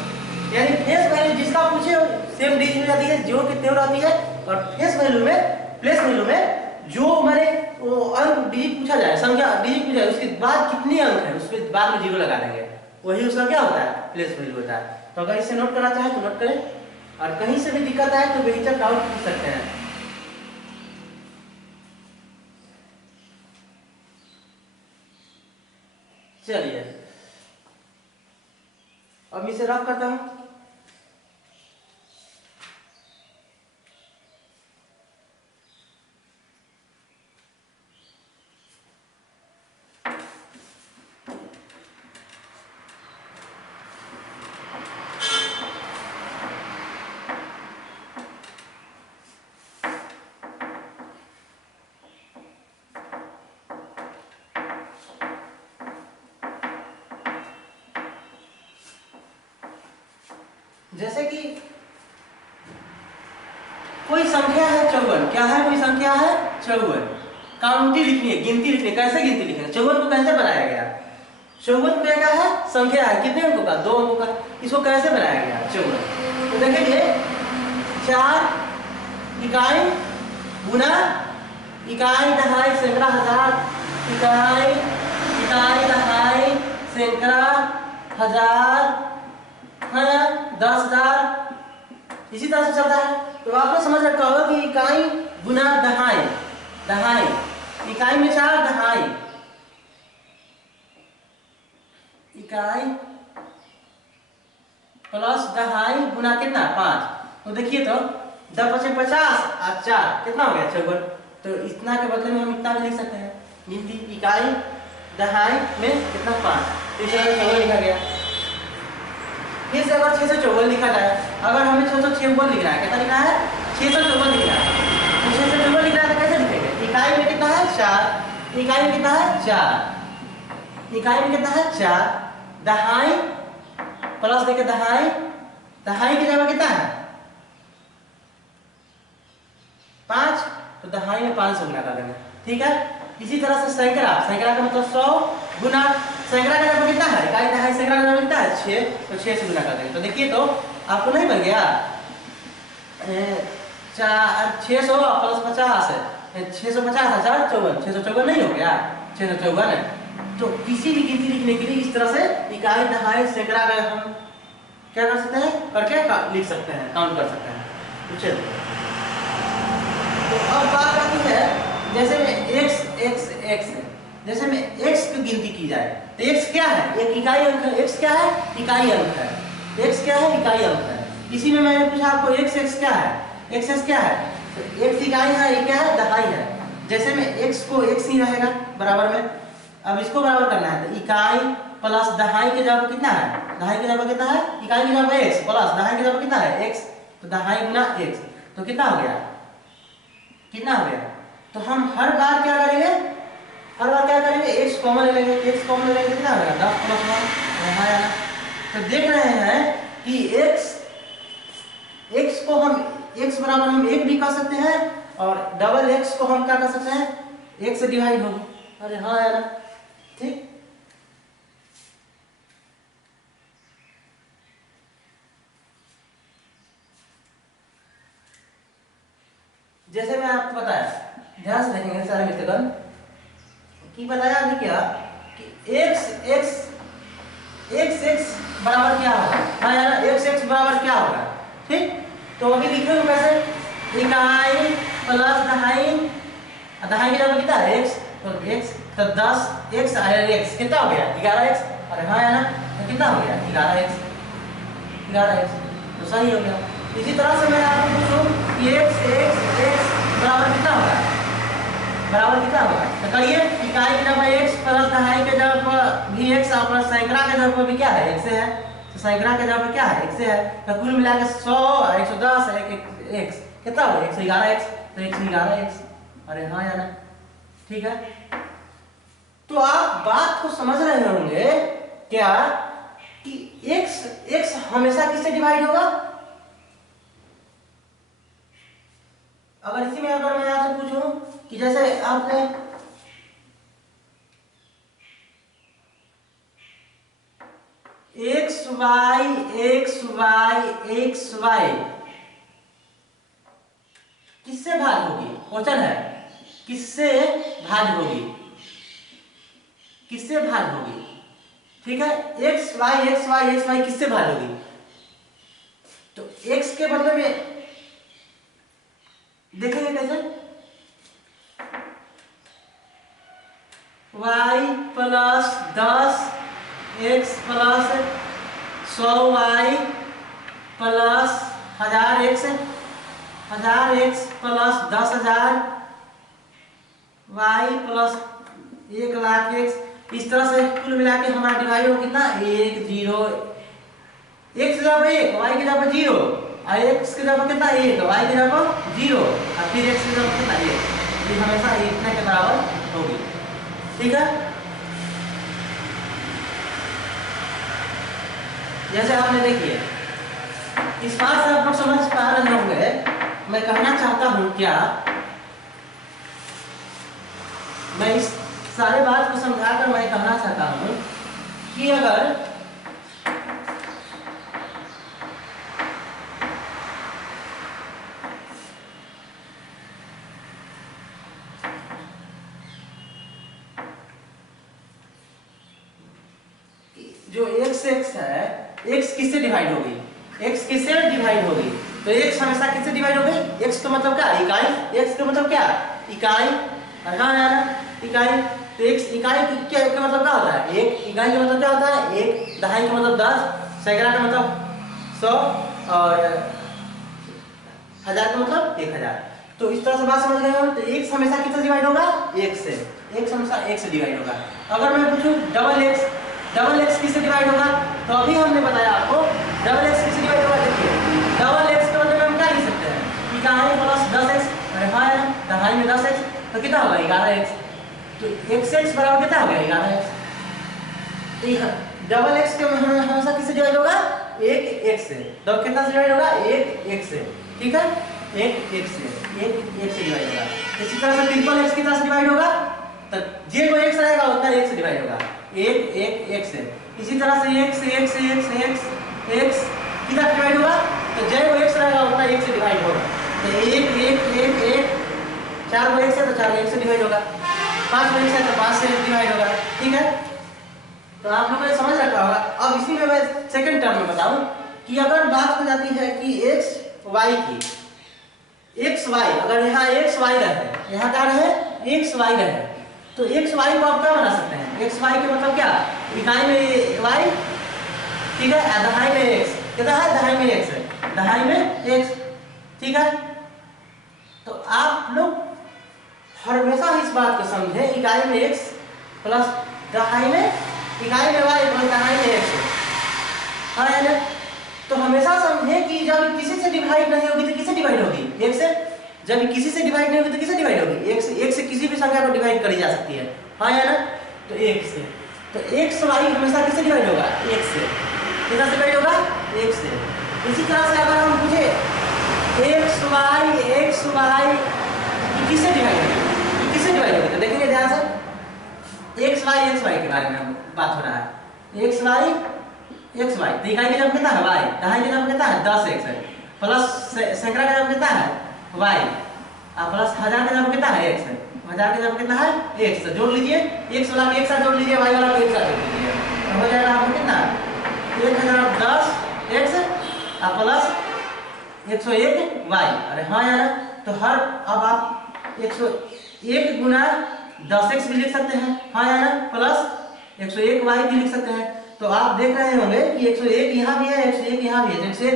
यानी फेस वैल्यू जिसका पूछे सेम डिजिट हो जाती है, जो कि त्यों रहती है। और फेस वैल्यू में, प्लेस वैल्यू में जो मैंने वो अंक डिजिट पूछा जाए, संख्या डिजिट पूछा जाए, उसके बाद कितने अंक है उसके बाद में जीरो लगा देंगे, वही उसका क्या होता है? प्लेस वैल्यू होता है। तो अगर इसे नोट करना चाहे तो नोट करें, और कहीं से भी दिक्कत आए तो बेहिचक डाउट पूछ सकते हैं। चलिए अब इसे रफ करता हूं। जैसे कि कोई संख्या है 54, क्या है, कोई संख्या है 54, काउंटी लिखनी है, गिनती लिखनी है। कैसे गिनती लिखनी है, 54 को कैसे बनाया गया, 54 क्या है, संख्या है, कितने अंकों का, 2 अंकों का, इसको कैसे बनाया गया 54। तो देखेंगे 4 इकाई गुना इकाई दहाई सैकड़ा हजार, इकाई इकाई दहाई सैकड़ा हजार है 10,000, इसी तरह से चलता है। तो आपने समझ रखा होगा कि इकाई गुना दहाई, दहाई इकाई में 4 दहाई, इकाई प्लस दहाई गुना कितना 5। तो देखिए तो 10 × 50 और 4 कितना हो गया 54। तो इतना के बदले में हम इतना भी लिख सकते हैं, गिनती इकाई दहाई में कितना 5, इसे 54 लिखा गया। फिर से अगर 654 लिखा जाए, अगर हमें 654 लिखना है, कितना लिखना है 654 लिखना है, तो 654 लिखना है तो कैसे लिखेंगे, इकाई में कितना है 4, इकाई में कितना है 4, इकाई में कितना है 4, दहाई प्लस देखिए दहाई, दहाई की जगह कितना है 5, तो दहाई में 5 से गुना कर देंगे, ठीक है। इसी तरह से सैकड़ा, सैकड़ा का मतलब 100 गुना, सैकड़ा का जगह कितना है, इकाई दहाई सैकड़ा का जगह कितना है 6, तो 6 से गुना कर देंगे। तो देखिए तो आपको नहीं बन गया 600 प्लस 50 है 650 हजार 54, 654 नहीं हो गया 654 है। तो किसी भी गिनती लिखने के लिए इस तरह से इकाई दहाई सैकड़ा का हम क्या कर सकते हैं, करके लिख सकते हैं, काउंट कर सकते हैं। तो चलिए, तो अब बात आती है जैसे में x है, जैसे में x की गिनती की जाए तो x क्या है, एक इकाई अंक है, x क्या है, इकाई अंक है, x क्या है, इकाई अंक है। इसी में मैंने पूछा आपको x क्या है, x क्या है, तो x इकाई है, ये क्या है दहाई है। जैसे में x को x ही रहेगा बराबर में, अब इसको बराबर करना है तो इकाई प्लस दहाई के जगह कितना है, दहाई के जगह कितना है, इकाई की जगह x प्लस दहाई की जगह कितना है x, तो दहाई गुना x, तो कितना हो गया, कितना हो गया। तो हम हर बार क्या करेंगे, हर बार क्या करेंगे x कॉमन ले लेंगे, x कॉमन ले लेंगे कितना हो गया 10 + 1 यहाँ आया। तो देख रहे हैं कि x को हम x बराबर हम 1 भी कर सकते हैं, और डबल x को हम क्या कर सकते हैं 1 से डिवाइड होगी। अरे हाँ यार, ठीक। जैसे मैं आपको बताया, ध्यान से देखेंगे सारे मित्रगण कि बताया अभी क्या कि x बराबर क्या होगा, हाँ यार x बराबर क्या होगा, ठीक। तो अभी लिखेंगे कैसे, इकाई प्लस दहाई, दहाई की जगह कितना है x, तो x तो 10x और x कितना हो गया 11x, अरे हाँ यार तो कितना हो गया 11x, तो सही हो गया। इसी तरह से मैं आपको पूछूं कि x बराबर कितना होगा, बराबर कितना होगा, तो करिए इकाई की जगह x प्लस दहाई के जगह पर भी x और प्लस सैकड़ा के जगह पर भी क्या है x है, तो सैकड़ा के जगह पर क्या है x है, तो कुल मिला के 100 और 110 है x कितना होगा 111x, तो 111x, अरे हाँ यार ठीक है। तो आप बात को समझ रहे होंगे क्या कि x हमेशा किससे डिवाइड होगा। अगर इसी में अगर मैं आपसे पूछूं कि जैसे आपने एक्स वाई किससे भाग होगी, क्वेश्चन है किससे भाग होगी, किससे भाग होगी, ठीक है। एक्स वाई किससे भाग होगी, तो x के बदले में देखेंगे कैसे, y plus 10 x plus 100y plus 1000x plus 10,000 y plus 1,00,000x, इस तरह से कुल मिला के हमारा डिवाइड हो कितना 1 0, x की जगह 1 y की जगह 0 और x की जगह कितना 1 y की जगह 0 और फिर x की जगह कितना 1, ये हमेशा इतने के बराबर होगी, ठीक है। जैसे आपने देखिए इस बात से आप लोग समझ पा रहे होंगे मैं कहना चाहता हूँ क्या। मैं इस सारे बात को समझाकर मैं कहना चाहता हूँ कि अगर जो x है, x किससे डिवाइड होगी, x किससे डिवाइड होगी, तो x हमेशा किससे डिवाइड होगी, x का मतलब क्या, इकाई, x का मतलब क्या, इकाई, इकाई। तो x इकाई क्या का मतलब क्या होता है, एक इकाई का मतलब क्या होता है, एक, दहाई का मतलब 10, सैकड़ा का मतलब 100 और हजार का मतलब 1000। तो इस तरह से बात समझ गए हो। तो x हमेशा किससे डिवाइड होगा, 1 से, x हमेशा 1 से डिवाइड होगा। अगर मैं पूछूं डबल x किससे डिवाइड होगा, तो अभी हमने बताया आपको डबल x किससे डिवाइड होगा। देखिए डबल x का मतलब हम क्या लिख सकते हैं, इकाई प्लस 10x, अरे हाँ यार दहाई में 10x तो कितना होगा 11x, तो x बराबर कितना हो गया 11x। तो डबल x के हमेशा किससे डिवाइड होगा, 1 से, तो कितना से डिवाइड होगा, 1 से, ठीक है, 1 से डिवाइड होगा। इसी तरह से ट्रिपल x कितना से डिवाइड होगा, तो जे को x रहेगा उतना 1 से डिवाइड होगा, 1 से। इसी तरह से x कितना डिवाइड होगा, तो जे को x रहेगा उतना 1 से डिवाइड होगा। तो 1 4 को 1 से, तो 4 को 1 से डिवाइड होगा, 5 को 1 से, तो 5 से डिवाइड होगा, ठीक है। तो आप लोगों ने समझ रखा होगा। अब इसी में मैं सेकंड टर्म में बताऊं कि अगर बात हो जाती है कि x y की, x y, अगर यहाँ x y रहे, यहाँ क्या रहे, x y रहे, तो x y को आप क्या बना सकते हैं, x y के मतलब क्या, इकाई में y, ठीक है, दहाई में x, कितना है, दहाई में x है, दहाई में x, ठीक है। तो आप लोग हमेशा इस बात को समझें, इकाई में x प्लस दहाई में, इकाई में y प्लस दहाई में x, हाँ है ना। तो हमेशा समझें कि जब किसी से डिवाइड नहीं होगी तो किससे डिवाइड होगी, 1 से। जब किसी से डिवाइड नहीं होगी तो किससे डिवाइड होगी, 1 से किसी भी संख्या को डिवाइड करी जा सकती है, हाँ या ना। तो 1 से, तो x y हमेशा किससे डिवाइड होगा, 1 से, कितना से डिवाइड होगा, 1 से। इसी तरह से अगर हम पूछे x y किससे डिवाइड होगी, किससे डिवाइड होगी, तो देखेंगे ध्यान से, x y के बारे में हम बात हो रहा है, x y, तो इकाई का जब कितना है y, दहाई का जब कितना है 10x है, प्लस सैकड़ा का जब कितना है y, और प्लस हजार का जब कितना है x है, हजार का जब कितना है x, जोड़ लीजिए, x वाला को एक साथ जोड़ लीजिए, y वाला को एक साथ जोड़ लीजिए, तो हो जाएगा आपको कितना 1010x और प्लस 101y, अरे हाँ यार। तो हर, अब आप 101 गुना 10x भी लिख सकते हैं, हाँ यार, प्लस 101y भी लिख सकते हैं। तो आप देख रहे होंगे कि 101 यहाँ भी है, 101 यहाँ भी है, जैसे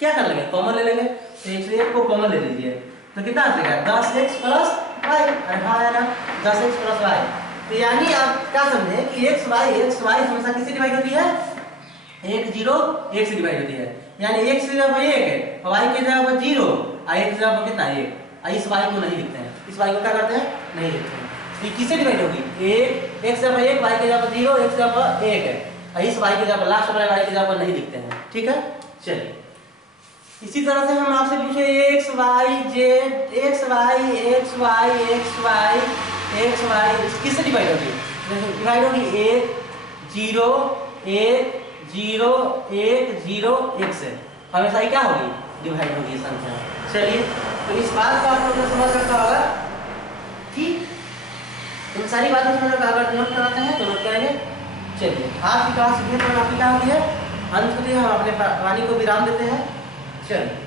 क्या कर लेंगे, कॉमन ले लेंगे, तो 101 को कॉमन ले लीजिए, तो कितना आ जाएगा 10x प्लस y, अरे हाँ है ना, 10x प्लस y। तो यानी आप क्या समझे कि x y हमेशा किससे डिवाइड होती है, 1 0 1 से डिवाइड होती है, यानी x की जगह 1 है, y की जगह 0 और x की जगह कितना 1, इस y को नहीं लिखते हैं, इस y को क्या करते हैं, नहीं लिखते हैं। तो किससे डिवाइड होगी, 1 x जगह 1, y की जगह 0, x जगह 1 है, इस y की जगह लास्ट वाले y की जगह नहीं लिखते हैं, ठीक है। चलिए इसी तरह से हम आपसे पूछे x y किससे डिवाइड होगी, डिवाइड होगी 1 0 1 0 1 0 1 से, हमेशा ही क्या होगी, डिवाइड होगी संख्या। चलिए तो इस बात को आप लोगों ने समझ रखा होगा, ठीक, इन सारी बातों को समझ अगर नोट कराते हैं तो नोट करेंगे। चलिए आज की क्लास में आपकी क्या होती है, अंत में हम अपने वाणी को विराम देते हैं। चलिए।